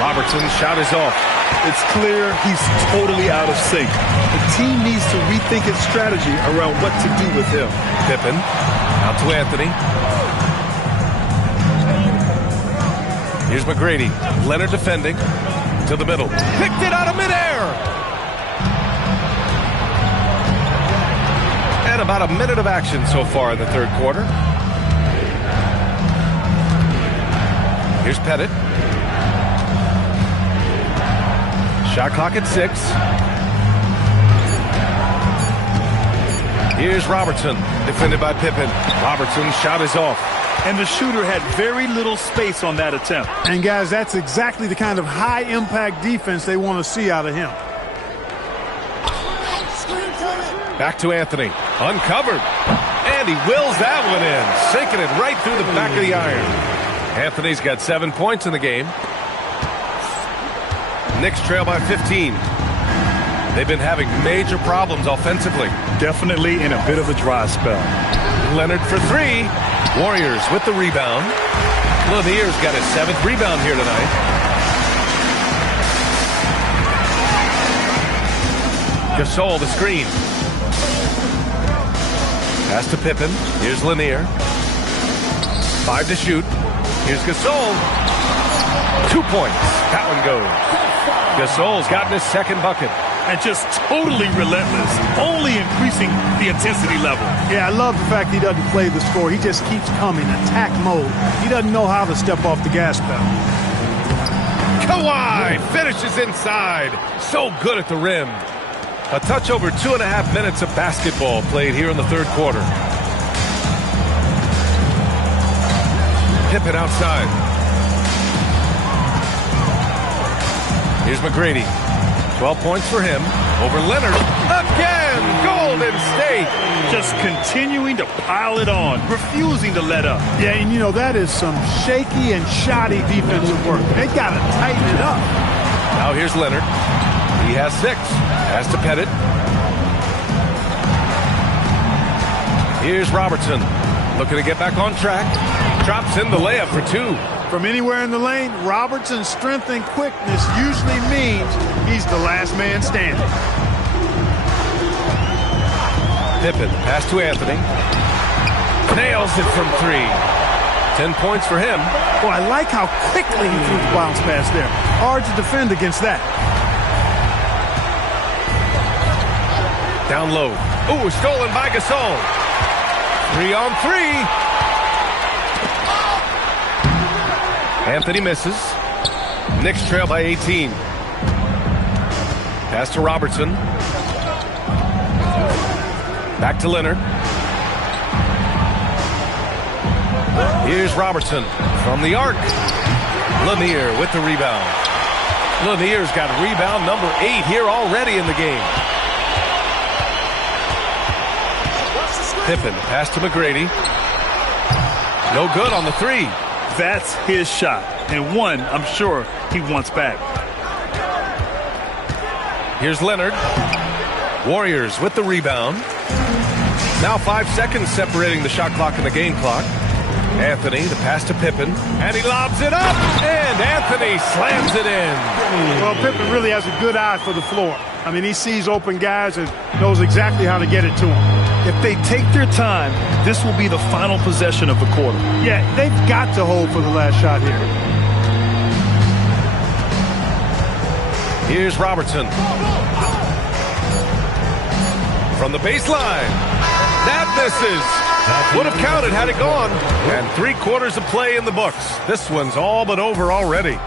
Robertson's shot is off. It's clear he's totally out of sync. The team needs to rethink its strategy around what to do with him. Pippen out to Anthony. Here's McGrady. Leonard defending. To the middle. Picked it out of midair. And about a minute of action so far in the third quarter. Here's Pettit. Shot clock at 6. Here's Robertson, defended by Pippen. Robertson's shot is off. And the shooter had very little space on that attempt. And guys, that's exactly the kind of high-impact defense they want to see out of him. Back to Anthony. Uncovered. And he wills that one in, sinking it right through the back of the iron. Anthony's got 7 points in the game. Knicks trail by 15. They've been having major problems offensively. Definitely in a bit of a dry spell. Leonard for 3. Warriors with the rebound. Lanier's got his 7th rebound here tonight. Gasol the screen. Pass to Pippen. Here's Lanier. 5 to shoot. Here's Gasol. 2 points. That one goes. Gasol's gotten his second bucket. and just totally relentless, only increasing the intensity level. Yeah, I love the fact he doesn't play the score. He just keeps coming, attack mode. He doesn't know how to step off the gas pedal. Kawhi finishes inside. So good at the rim. A touch over 2.5 minutes of basketball played here in the third quarter. Pippen outside. Here's McGrady. 12 points for him. Over Leonard. Again! Golden State! Just continuing to pile it on, refusing to let up. Yeah, and you know, that is some shaky and shoddy defensive work. They got to tighten it up. Now here's Leonard. He has 6. Has to Pettit. Here's Robertson. Looking to get back on track. Drops in the layup for 2. From anywhere in the lane, Robertson's strength and quickness usually means he's the last man standing. Pippen, pass to Anthony. Nails it from 3. 10 points for him. Boy, I like how quickly he threw the bounce pass there. Hard to defend against that. Down low. Ooh, stolen by Gasol. 3 on 3. Anthony misses. Knicks trail by 18. Pass to Robertson. Back to Leonard. Here's Robertson from the arc. Lanier with the rebound. Lanier's got rebound number 8 here already in the game. Pippen, pass to McGrady. No good on the 3. That's his shot, and one I'm sure he wants back. Here's Leonard. Warriors with the rebound. Now 5 seconds separating the shot clock and the game clock. Anthony, the pass to Pippen, and he lobs it up, and Anthony slams it in. Well, Pippen really has a good eye for the floor. I mean, he sees open guys and knows exactly how to get it to them. If they take their time, this will be the final possession of the quarter. Yeah, they've got to hold for the last shot here. Here's Robertson. From the baseline. That misses. Would have counted had it gone. And 3/4 of play in the books. This one's all but over already.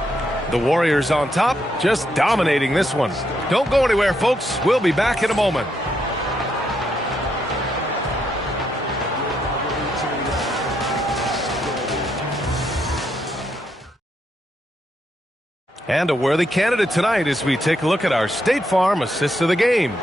The Warriors on top, just dominating this one. Don't go anywhere, folks. We'll be back in a moment. And a worthy candidate tonight as we take a look at our State Farm Assist of the Game.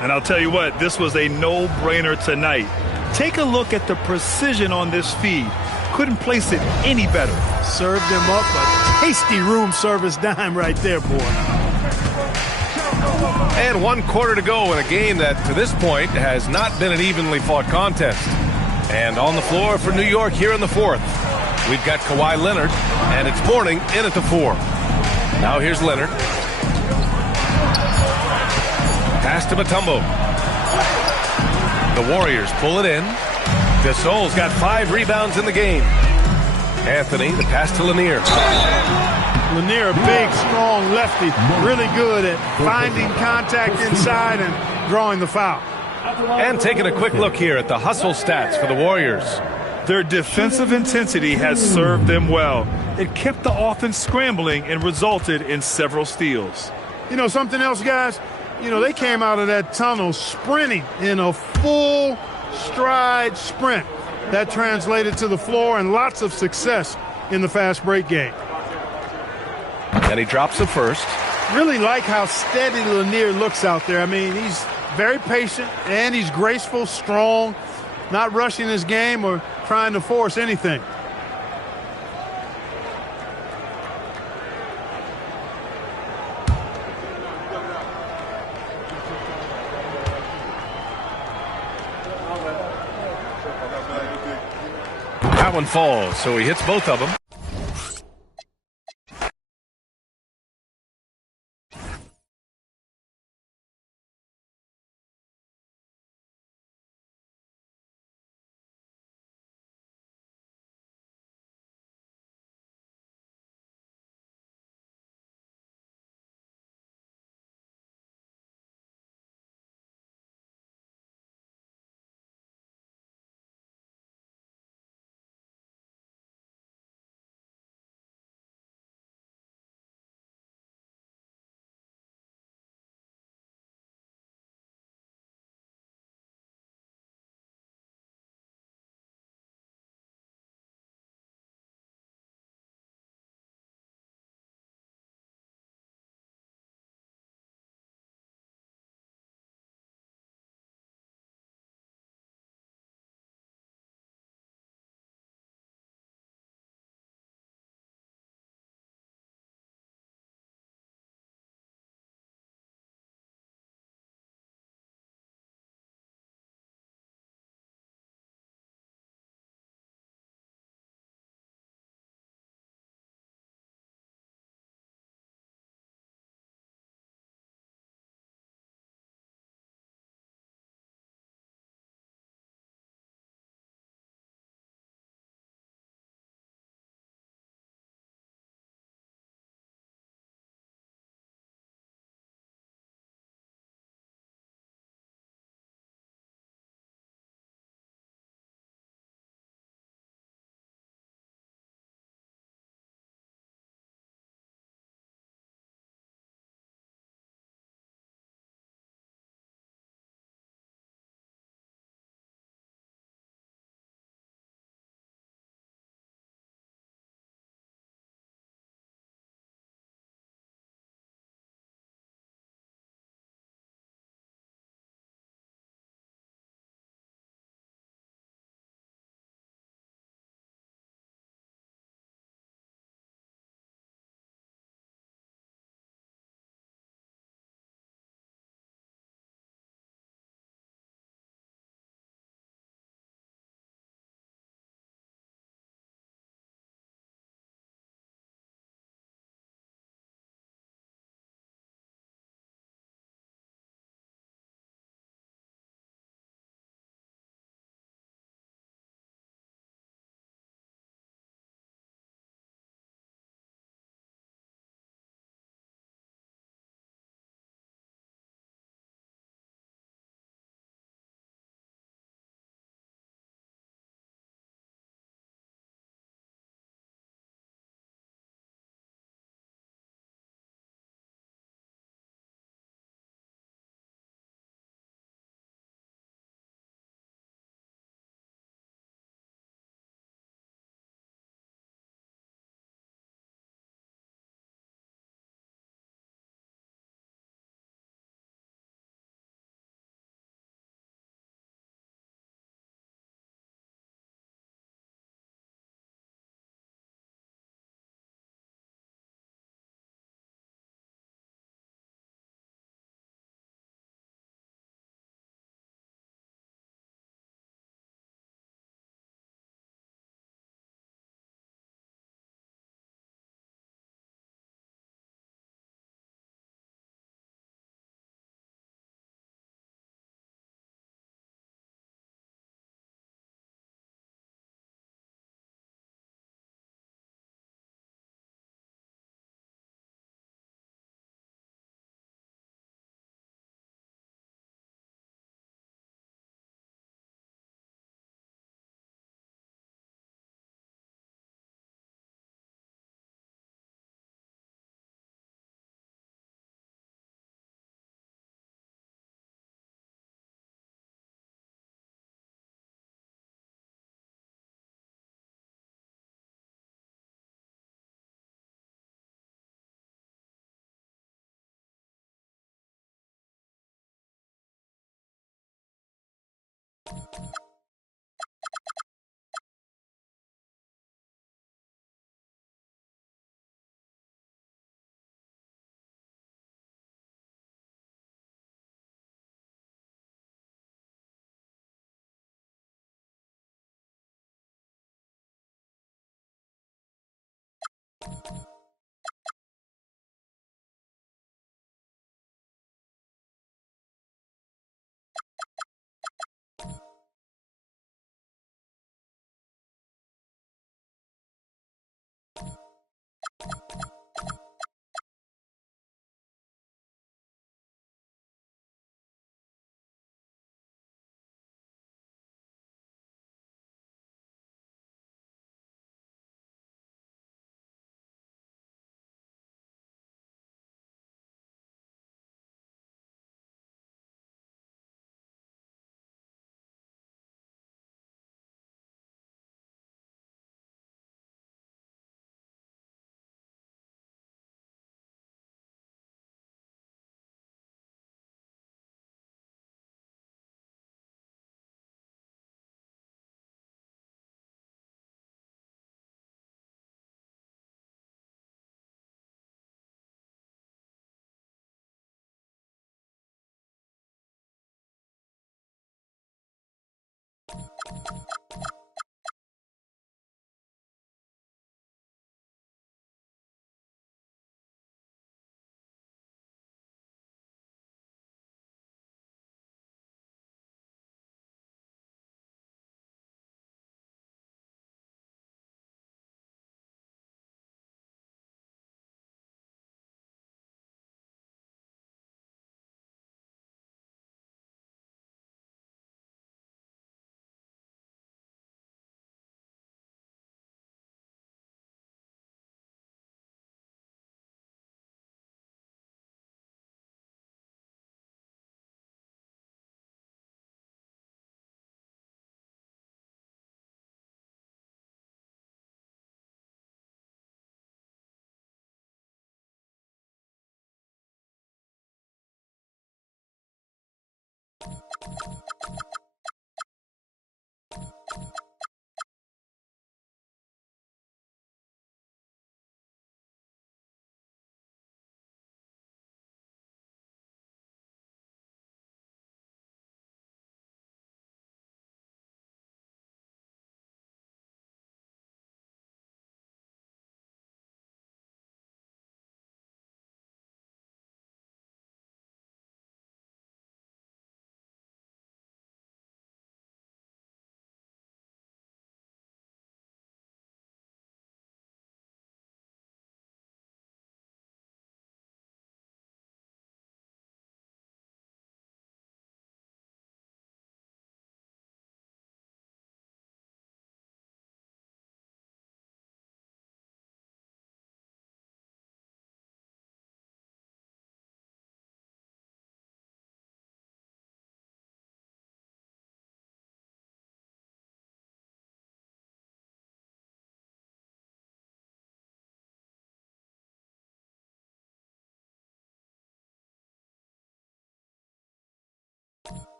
And I'll tell you what, this was a no-brainer tonight. Take a look at the precision on this feed. Couldn't place it any better. Served him up a tasty room service dime right there, boy. And 1/4 to go in a game that, to this point, has not been an evenly fought contest. And on the floor for New York here in the 4th, we've got Kawhi Leonard, and it's Mourning in at the 4. Now here's Leonard. Pass to Mutombo. The Warriors pull it in. Gasol's got 5 rebounds in the game. Anthony, the pass to Lanier. Lanier, a big, strong lefty. Really good at finding contact inside and drawing the foul. And taking a quick look here at the hustle stats for the Warriors. Their defensive intensity has served them well. It kept the offense scrambling and resulted in several steals. You know, something else, guys? You know, they came out of that tunnel sprinting in a full stride sprint. That translated to the floor and lots of success in the fast break game. And he drops the first. Really like how steady Lanier looks out there. I mean, he's very patient and he's graceful, strong, not rushing his game or trying to force anything. That one falls, so he hits both of them.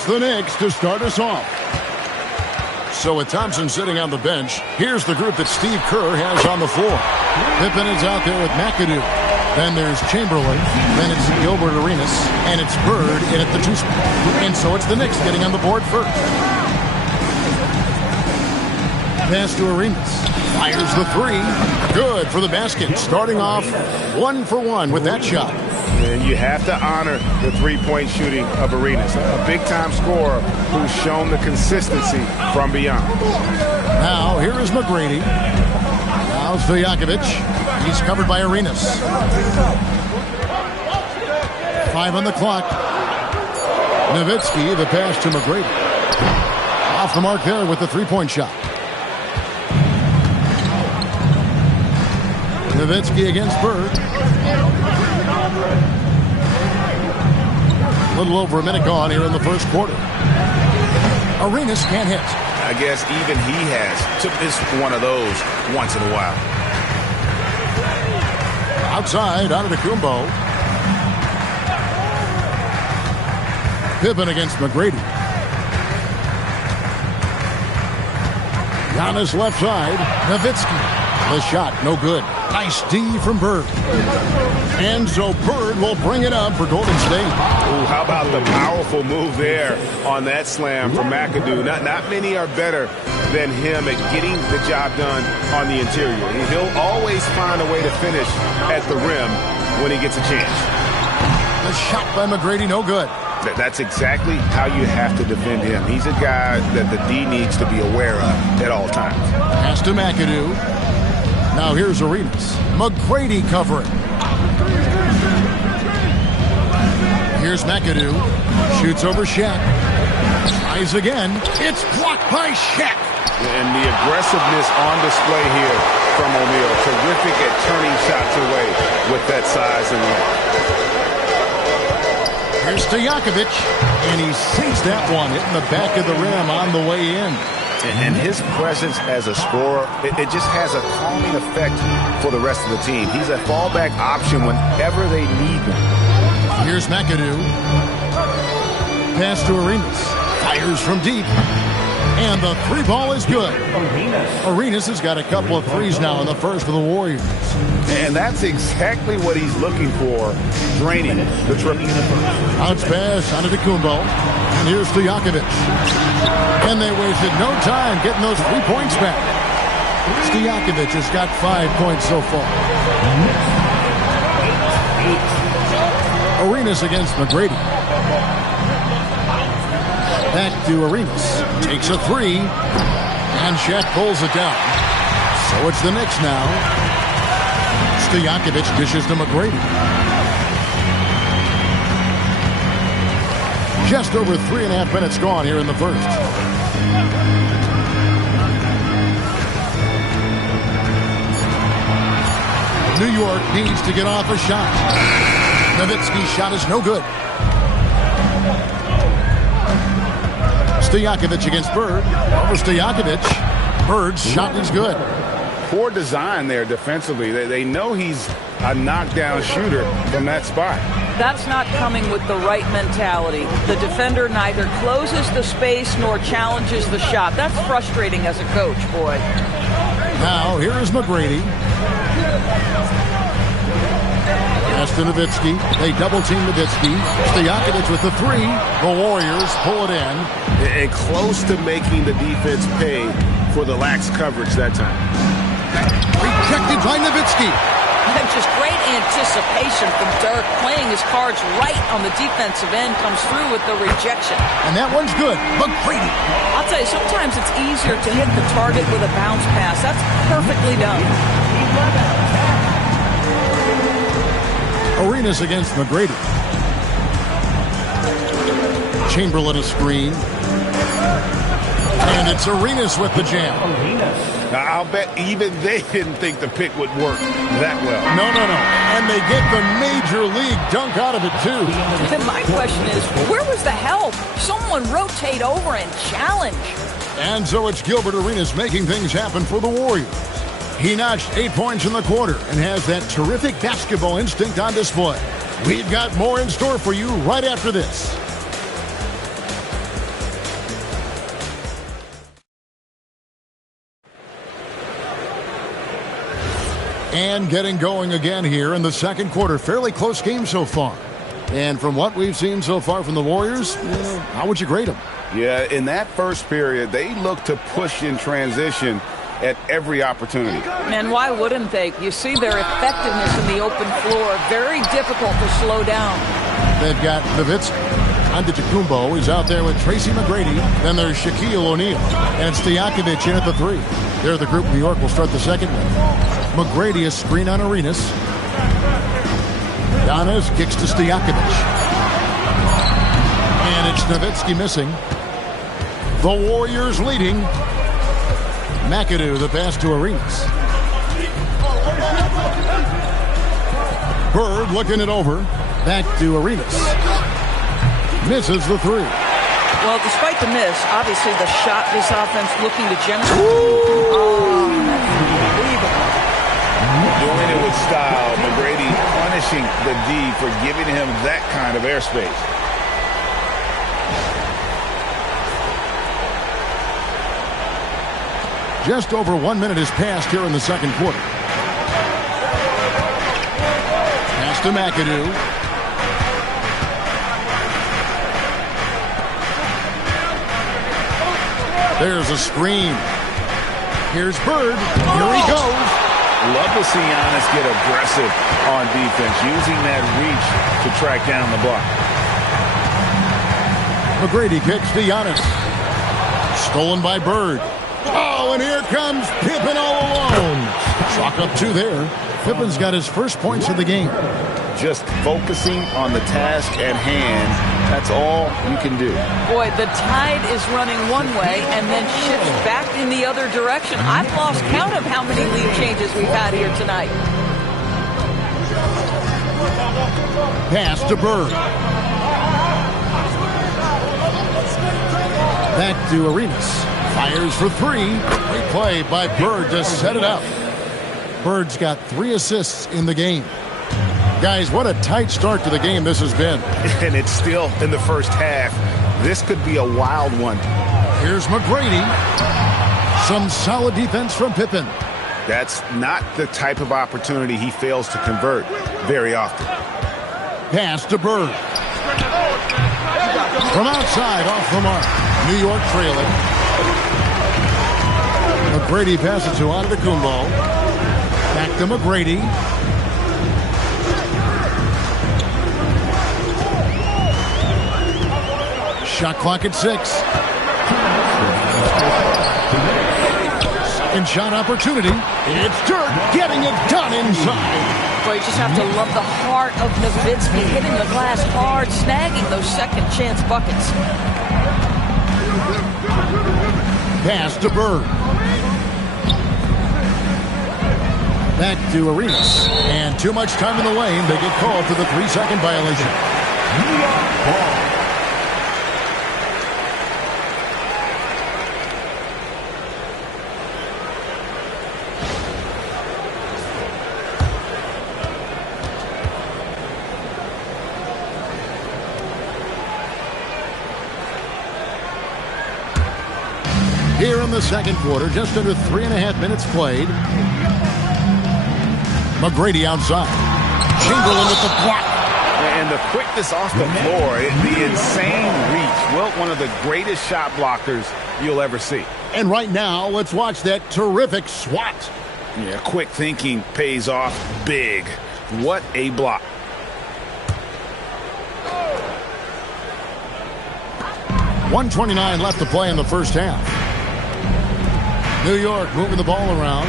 against the Knicks to start us off. So with Thompson sitting on the bench, here's the group that Steve Kerr has on the floor. Pippen is out there with McAdoo. Then there's Chamberlain. Then it's Gilbert Arenas. And it's Bird in at the 2 spot. And so it's the Knicks getting on the board first. Pass to Arenas. Fires the 3. Good for the basket. Starting off 1 for 1 with that shot. And you have to honor the three-point shooting of Arenas. A big-time scorer who's shown the consistency from beyond. Now, here is McGrady. Now Stojakovic. He's covered by Arenas. 5 on the clock. Nowitzki, the pass to McGrady. Off the mark there with the three-point shot. Nowitzki against Bird. A little over a minute gone here in the first quarter. Arenas can't hit. I guess even he has to miss one of those once in a while. Outside, Antetokounmpo. Pippen against McGrady. Giannis left side. Nowitzki. The shot, no good. Nice D from Bird. And so Bird will bring it up for Golden State. Ooh, how about the powerful move there on that slam from McAdoo? Not many are better than him at getting the job done on the interior. He'll always find a way to finish at the rim when he gets a chance. The shot by McGrady, no good. That's exactly how you have to defend him. He's a guy that the D needs to be aware of at all times. Pass to McAdoo. Now here's Arenas. McGrady covering. Here's McAdoo. Shoots over Shaq. Tries again. It's blocked by Shaq. And the aggressiveness on display here from O'Neal. Terrific at turning shots away with that size and length. Here's Stojakovic. And he sinks that one, hitting the back of the rim on the way in. And his presence as a scorer, it just has a calming effect for the rest of the team. He's a fallback option whenever they need one. Here's McAdoo. Pass to Arenas. Fires from deep. And the 3 ball is good. Arenas has got a couple of threes now in the first for the Warriors. And that's exactly what he's looking for, draining the triple. Bounce pass Antetokounmpo. And here's Stojakovic. And they wasted no time getting those 3 points back. Stojakovic has got 5 points so far. Arenas against McGrady. Back to Arenas. Takes a 3. And Shaq pulls it down. So it's the Knicks now. Stojakovic dishes to McGrady. Just over 3.5 minutes gone here in the first. New York needs to get off a shot. Nowitzki's shot is no good. Stojakovic against Bird. Over Stojakovic. Bird's shot is good. Poor design there defensively. They know he's a knockdown shooter from that spot. That's not coming with the right mentality. The defender neither closes the space nor challenges the shot. That's frustrating as a coach, boy. Now, here is McGrady. Pass to Nowitzki. They double-team Nowitzki. Stojakovic with the 3. The Warriors pull it in. And close to making the defense pay for the lax coverage that time. Rejected by Nowitzki. And just great anticipation from Dirk, playing his cards right on the defensive end, comes through with the rejection. And that one's good. McGrady. I'll tell you, sometimes it's easier to hit the target with a bounce pass. That's perfectly done. Arenas against McGrady. Chamberlain a screen. And it's Arenas with the jam. Now, I'll bet even they didn't think the pick would work that well. No. And they get the major league dunk out of it, too. And my question is, where was the help? Someone rotate over and challenge. And so it's Gilbert Arenas making things happen for the Warriors. He notched 8 points in the quarter and has that terrific basketball instinct on display. We've got more in store for you right after this. And getting going again here in the second quarter. Fairly close game so far. And from what we've seen so far from the Warriors, how would you grade them? Yeah, in that first period, they looked to push in transition at every opportunity. And why wouldn't they? You see their effectiveness in the open floor. Very difficult to slow down. They've got Nowitzki. Antetokounmpo is out there with Tracy McGrady. Then there's Shaquille O'Neal. And Stojakovic in at the 3. They're the group New York will start the second with. McGrady a screen on Arenas. Giannis kicks to Stojakovic. And it's Nowitzki missing. The Warriors leading. McAdoo the pass to Arenas. Bird looking it over. Back to Arenas. Misses the 3. Well, despite the miss, obviously the shot this offense looking to generate. Oh, that's unbelievable. Doing it with style. McGrady punishing the D for giving him that kind of airspace. Just over 1 minute has passed here in the second quarter. Pass to McAdoo. There's a screen. Here's Bird. Here he goes. Love to see Giannis get aggressive on defense, using that reach to track down the block. McGrady kicks to Giannis. Stolen by Bird. Oh, and here comes Pippen all alone. Chalk up 2 there. Pippen's got his first points of the game. Just focusing on the task at hand. That's all you can do. Boy, the tide is running one way and then shifts back in the other direction. I've lost count of how many lead changes we've had here tonight. Pass to Bird. Back to Arenas. Fires for 3. Great play by Bird to set it up. Bird's got 3 assists in the game. Guys, what a tight start to the game this has been. And it's still in the first half. This could be a wild one. Here's McGrady. Some solid defense from Pippen. That's not the type of opportunity he fails to convert very often. Pass to Bird. From outside, off the mark. New York trailing. McGrady passes to Antetokounmpo. Back to McGrady. Shot clock at 6. Second shot opportunity. It's Dirk getting it done inside. Boy, you just have to love the heart of Nowitzki, hitting the glass hard, snagging those second chance buckets. Pass to Bird. Back to Arenas. And too much time in the lane. They get called for the 3-second violation. Here in the second quarter, just under 3.5 minutes played. McGrady outside. Chamberlain with the block. And the quickness off the floor, the insane reach. Wilt, one of the greatest shot blockers you'll ever see. And right now, let's watch that terrific swat. Yeah, quick thinking pays off big. What a block. .129 left to play in the first half. New York moving the ball around.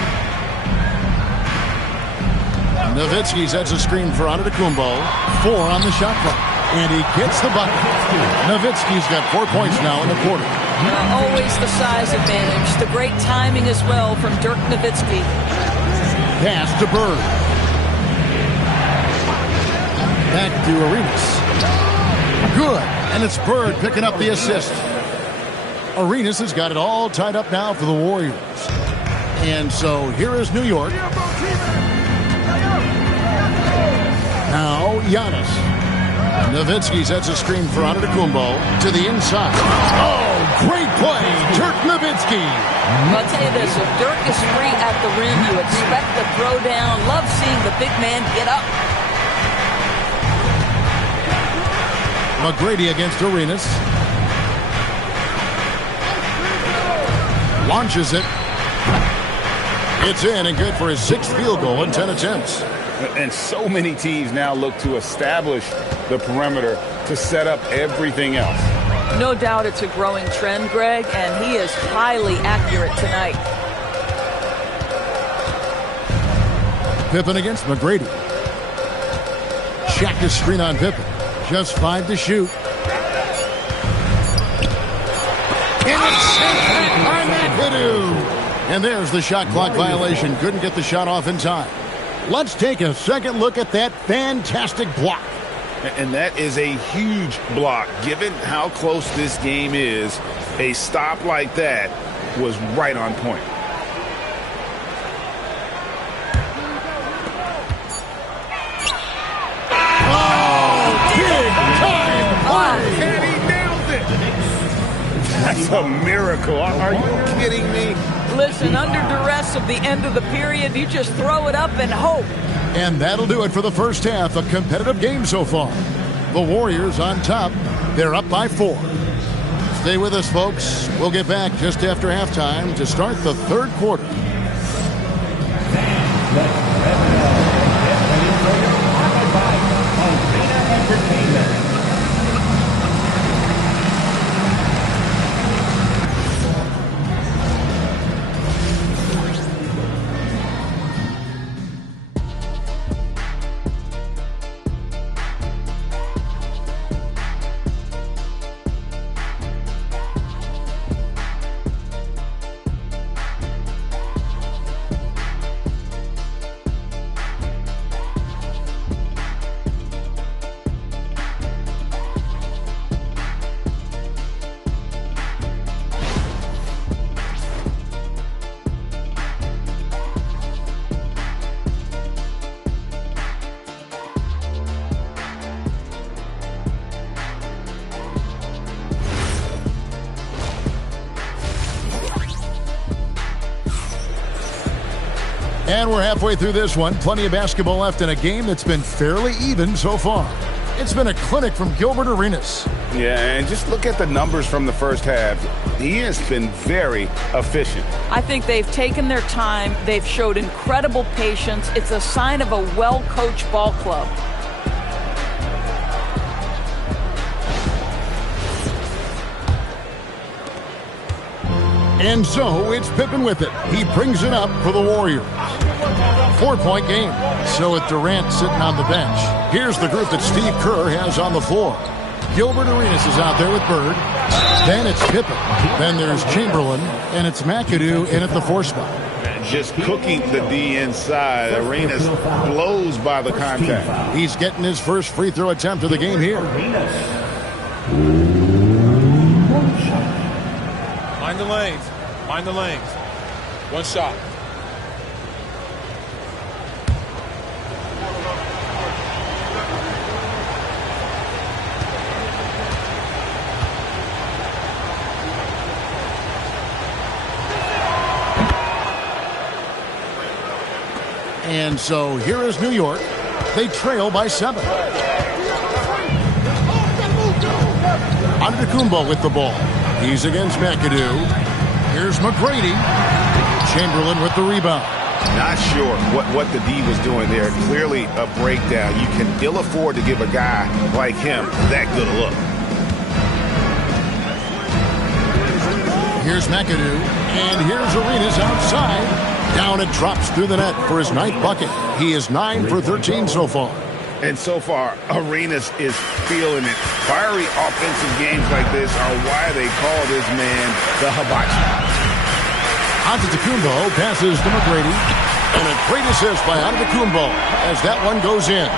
Nowitzki sets a screen for Antetokounmpo. 4 on the shot clock. And he gets the bucket. Nowitzki's got 4 points now in the quarter. Always the size advantage. The great timing as well from Dirk Nowitzki. Pass to Bird. Back to Arenas. Good. And it's Bird picking up the assist. Arenas has got it all tied up now for the Warriors. And so here is New York. Now Giannis. Nowitzki sets a screen for Antetokounmpo to the inside. Oh, Great play, Dirk Nowitzki. I'll tell you this, if Dirk is free at the rim, you expect the throwdown. Love seeing the big man get up. McGrady against Arenas. Launches it. It's in and good for his 6th field goal in 10 attempts. And so many teams now look to establish the perimeter to set up everything else. No doubt it's a growing trend, Greg, and he is highly accurate tonight. Pippen against McGrady. Check his screen on Pippen. Just 5 to shoot. And it's sent back by McAdoo. And there's the shot clock violation. Couldn't get the shot off in time. Let's take a second look at that fantastic block. And that is a huge block. Given how close this game is, a stop like that was right on point. Oh, big time play! And he nails it! That's a miracle. Are you kidding me? Listen, under duress of the end of the period, you just throw it up and hope. And that'll do it for the first half. A competitive game so far. The Warriors on top. They're up by 4. Stay with us, folks. We'll get back just after halftime to start the 3rd quarter. And we're halfway through this one. Plenty of basketball left in a game that's been fairly even so far. It's been a clinic from Gilbert Arenas. Yeah, and just look at the numbers from the first half. He has been very efficient. I think they've taken their time. They've showed incredible patience. It's a sign of a well-coached ball club. And so it's Pippen with it. He brings it up for the Warriors. 4-point game. So with Durant sitting on the bench, here's the group that Steve Kerr has on the floor. Gilbert Arenas is out there with Bird. Then it's Pippen. Then there's Chamberlain. And it's McAdoo in at the 4 spot. Just cooking the D inside. Arenas blows by the contact. He's getting his first free throw attempt of the game here. Mind the lanes. Mind the lanes. One shot. And so here is New York. They trail by 7. Antetokounmpo with the ball. He's against McAdoo. Here's McGrady. Chamberlain with the rebound. Not sure what the D was doing there. Clearly a breakdown. You can ill afford to give a guy like him that good a look. Here's McAdoo. And here's Arenas outside. Down it drops through the net for his 9th bucket. He is 9 for 13 so far. And so far, Arenas is feeling it. Fiery offensive games like this are why they call this man the hibachi. Antetokounmpo passes to McGrady. And a great assist by Antetokounmpo as that one goes in.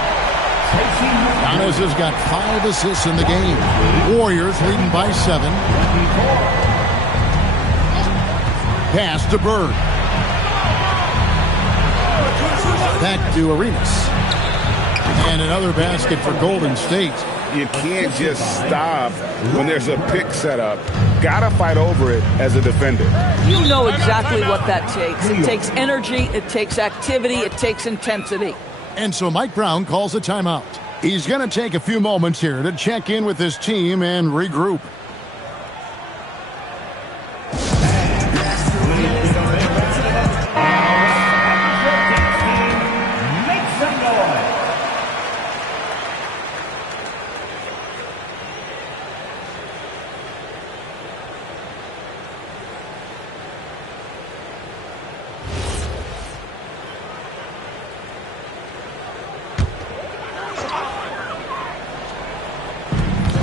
Giannis has got 5 assists in the game. Warriors leading by 7. Pass to Bird. Back to Arenas. And another basket for Golden State. You can't just stop when there's a pick set up. Gotta fight over it as a defender. You know exactly what that takes. It takes energy, it takes activity, it takes intensity. And so Mike Brown calls a timeout. He's going to take a few moments here to check in with his team and regroup.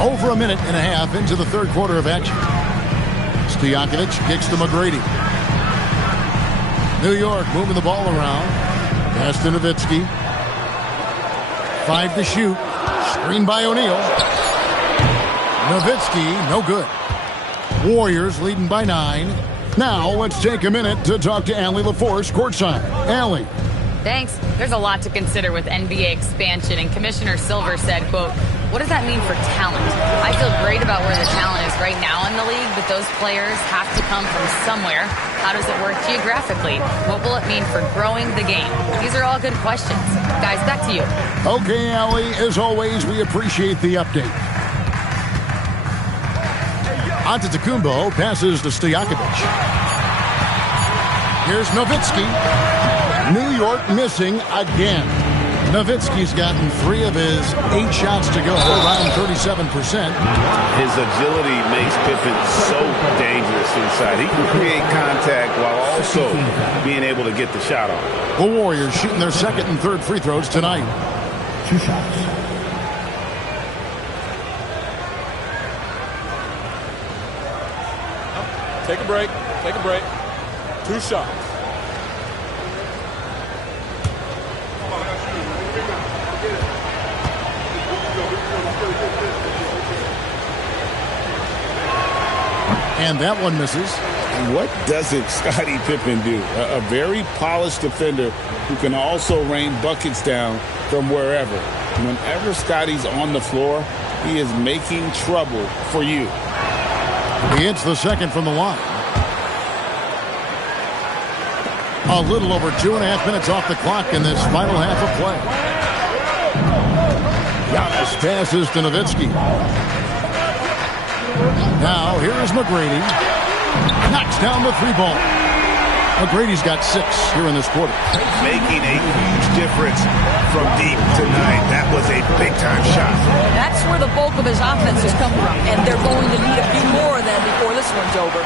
Over a minute and a half into the third quarter of action. Stojakovic kicks to McGrady. New York moving the ball around. Pass to Nowitzki. 5 to shoot. Screen by O'Neal. Nowitzki, no good. Warriors leading by 9. Now let's take a minute to talk to Allie LaForce courtside. Allie. Thanks. There's a lot to consider with NBA expansion, and Commissioner Silver said, quote, "What does that mean for talent? I feel great about where the talent is right now in the league, but those players have to come from somewhere. How does it work geographically? What will it mean for growing the game?" These are all good questions. Guys, back to you. Okay, Allie, as always, we appreciate the update. Antetokounmpo passes to Stojakovic. Here's Nowitzki. New York missing again. Nowitzki's gotten 3 of his 8 shots to go, around 37%. His agility makes Pippen so dangerous inside. He can create contact while also being able to get the shot off. The Warriors shooting their second and third free throws tonight. 2 shots. Take a break. Take a break. 2 shots. And that one misses. What doesn't Scottie Pippen do? A very polished defender who can also rain buckets down from wherever. Whenever Scottie's on the floor, he is making trouble for you. He hits the second from the line. A little over 2.5 minutes off the clock in this final half of play. Giannis passes to Nowitzki. Now, here is McGrady. Knocks down the 3-ball. McGrady's got 6 here in this quarter. Making a huge difference from deep tonight. That was a big-time shot. That's where the bulk of his offense has come from, and they're going to need a few more of them before this one's over.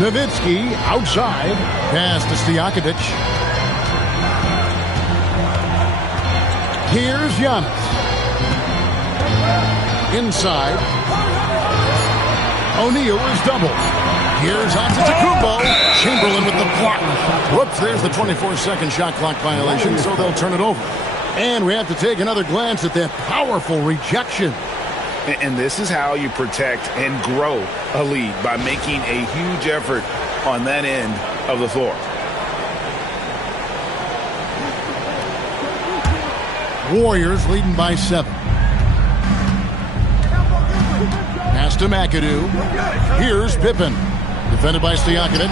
Nowitzki outside. Pass to Stojakovic. Here's Giannis. Inside. O'Neal is double. Here's Antetokounmpo. Chamberlain with the block. Whoops, there's the 24-second shot clock violation, so they'll turn it over. And we have to take another glance at that powerful rejection. And this is how you protect and grow a lead, by making a huge effort on that end of the floor. Warriors leading by 7. Pass to McAdoo. Here's Pippen. Defended by Stojakovic.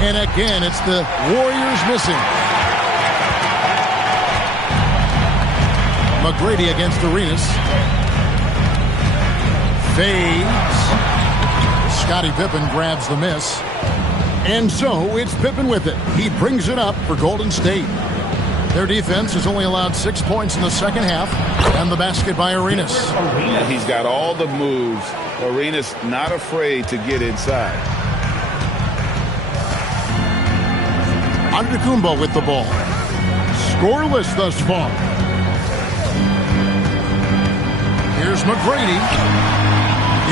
And again, it's the Warriors missing. McGrady against Arenas. Fades. Scottie Pippen grabs the miss. And so it's Pippen with it. He brings it up for Golden State. Their defense has only allowed 6 points in the second half. And the basket by Arenas. He's got all the moves. Arenas not afraid to get inside. Antetokounmpo with the ball. Scoreless thus far. Here's McGrady.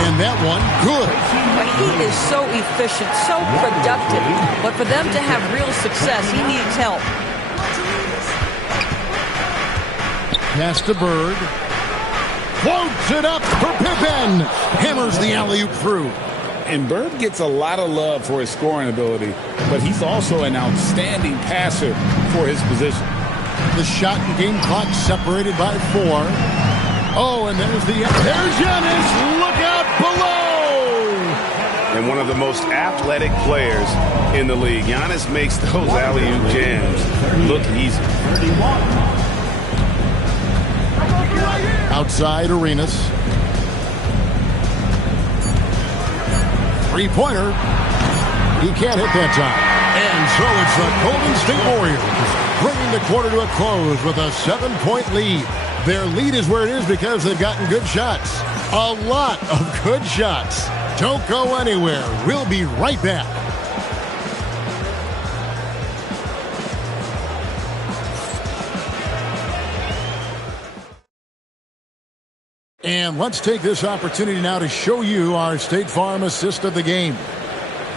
And that one, good. He is so efficient, so productive. But for them to have real success, he needs help. Pass to Bird. Floats it up for Pippen. Hammers the alley-oop through. And Bird gets a lot of love for his scoring ability, but he's also an outstanding passer for his position. The shot and game clock separated by 4. Oh, and there's Giannis. Look out below. And one of the most athletic players in the league. Giannis makes those alley-oop jams look easy. Outside Arenas. Three-pointer. He can't hit that time. And so it's the Golden State Warriors bringing the quarter to a close with a 7-point lead. Their lead is where it is because they've gotten good shots. A lot of good shots. Don't go anywhere. We'll be right back. And let's take this opportunity now to show you our State Farm assist of the game.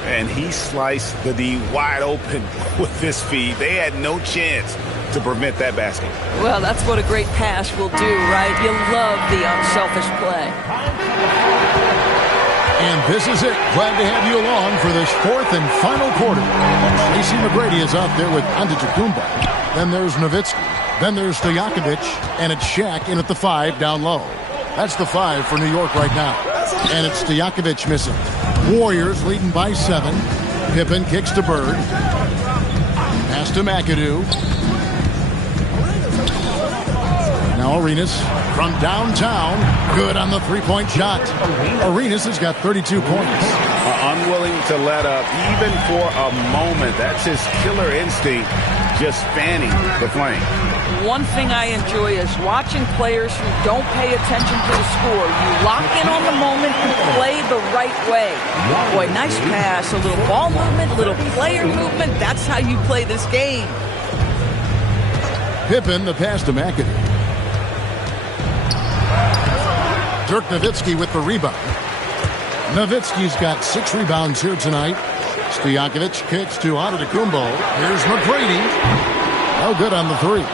And he sliced the D wide open with this feed. They had no chance to prevent that basket. Well, that's what a great pass will do, right? You love the unselfish play. And this is it. Glad to have you along for this fourth and final quarter. Tracy McGrady is out there with Antetokounmpo. Then there's Nowitzki. Then there's Stojakovic. And it's Shaq in at the 5 down low. That's the 5 for New York right now. And it's Stojakovic missing. Warriors leading by 7. Pippen kicks to Bird. Pass to McAdoo. Now Arenas from downtown. Good on the three-point shot. Arenas has got 32 points. Unwilling to let up even for a moment. That's his killer instinct, just fanning the flame. One thing I enjoy is watching players who don't pay attention to the score. You lock in on the moment and play the right way. Boy, nice pass, a little ball movement, a little player movement. That's how you play this game. Pippen, the pass to McAdoo. Dirk Nowitzki with the rebound. Nowitzki's got 6 rebounds here tonight. Stojakovic kicks to Antetokounmpo. Here's McGrady. No good on the 3.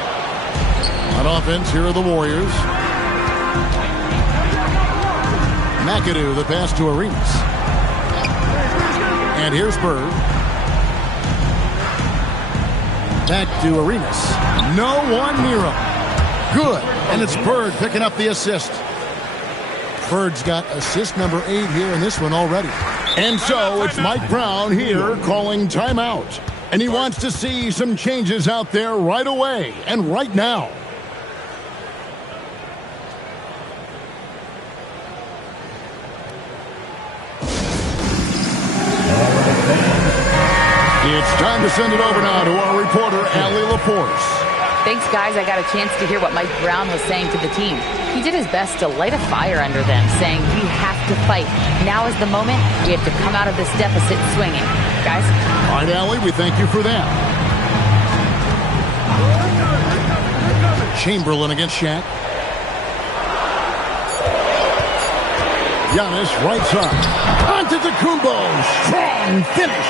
On offense, here are the Warriors. McAdoo, the pass to Arenas. And here's Bird. Back to Arenas. No one near him. Good. And it's Bird picking up the assist. Bird's got assist number 8 here in this one already. And so it's Mike Brown here calling timeout. And he wants to see some changes out there right away and right now. It's time to send it over now to our reporter, Allie LaForce. Thanks, guys. I got a chance to hear what Mike Brown was saying to the team. He did his best to light a fire under them, saying we have to fight. Now is the moment. We have to come out of this deficit swinging. Guys? All right, Allie, we thank you for that. Chamberlain against Shaq. Giannis, right side. Antetokounmpo, strong finish.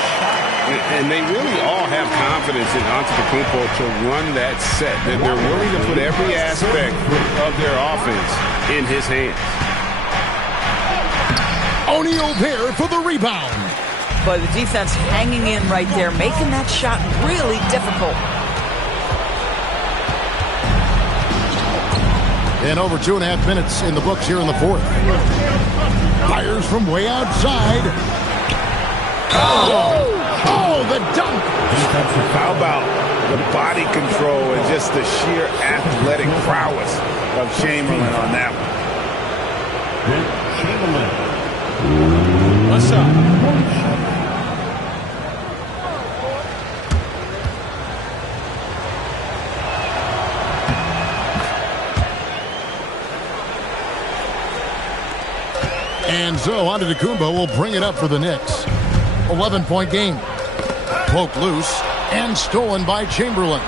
And they really all have confidence in Antetokounmpo to run that set. That they're willing to put every aspect of their offense in his hands. O'Neal there for the rebound. But the defense hanging in right there, making that shot really difficult. And over 2.5 minutes in the books here in the fourth. Fires from way outside. Oh, the dunk. How about the body control and just the sheer athletic prowess of Chamberlain on that one. Chamberlain. What's up? And so Antetokounmpo will bring it up for the Knicks. 11-point game. Poked loose and stolen by Chamberlain.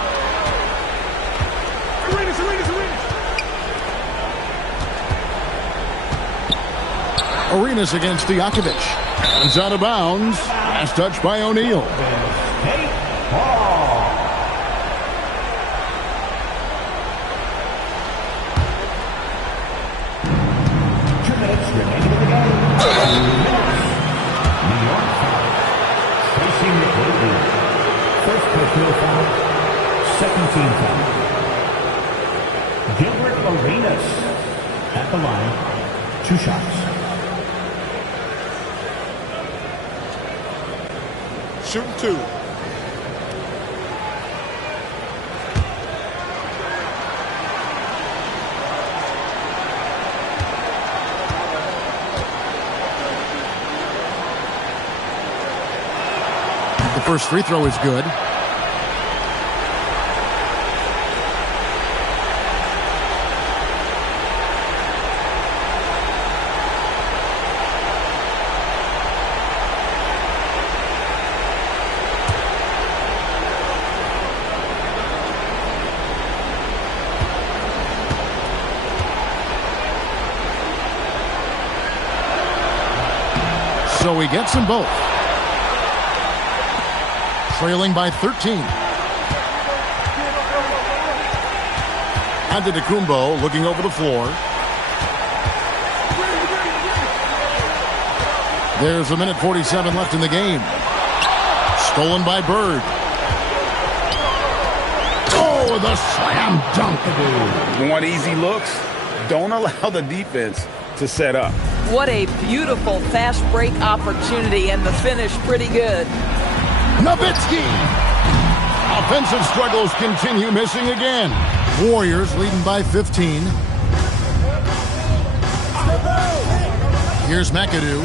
Arenas against Stojakovic. It's out of bounds. Last touch by O'Neal. First personal foul, second team foul. Arenas at the line. 2 shots. Shooting 2. The first free throw is good. So he gets them both. Trailing by 13. Antetokounmpo looking over the floor. There's 1:47 left in the game. Stolen by Bird. Oh, the slam dunk. Want easy looks? Don't allow the defense to set up. What a beautiful fast break opportunity, and the finish pretty good. Nowitzki. Offensive struggles continue, missing again. Warriors leading by 15. Here's McAdoo.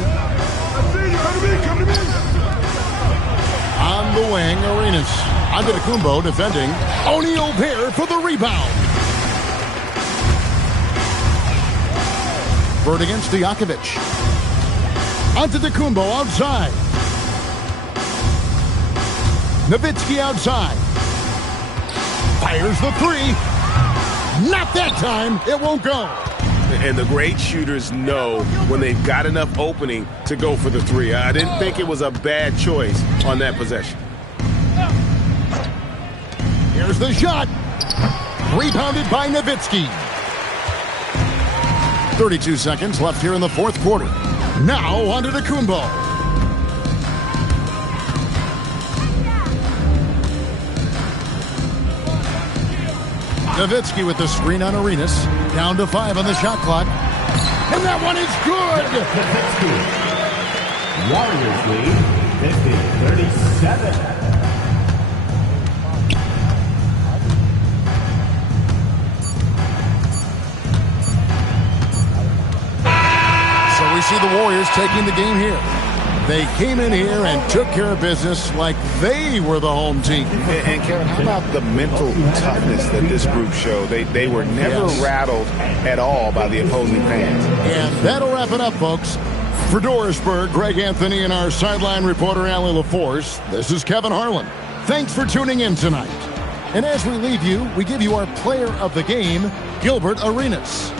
On the wing, Arenas. Antetokounmpo defending. O'Neal there for the rebound. Bird against Stojakovic. Antetokounmpo outside. Nowitzki outside. Fires the 3. Not that time. It won't go. And the great shooters know when they've got enough opening to go for the 3. I didn't think it was a bad choice on that possession. Here's the shot. Rebounded by Nowitzki. 32 seconds left here in the fourth quarter. Now Antetokounmpo. Nowitzki with the screen on Arenas. Down to 5 on the shot clock. And that one is good. Warriors lead 50-37. We see the Warriors taking the game here. They came in here and took care of business like they were the home team. And Kevin, how about the mental toughness that this group showed? They were never rattled at all by the opposing fans. And that'll wrap it up, folks. For Dorisburg, Greg Anthony and our sideline reporter, Allie LaForce, this is Kevin Harlan. Thanks for tuning in tonight. And as we leave you, we give you our player of the game, Gilbert Arenas.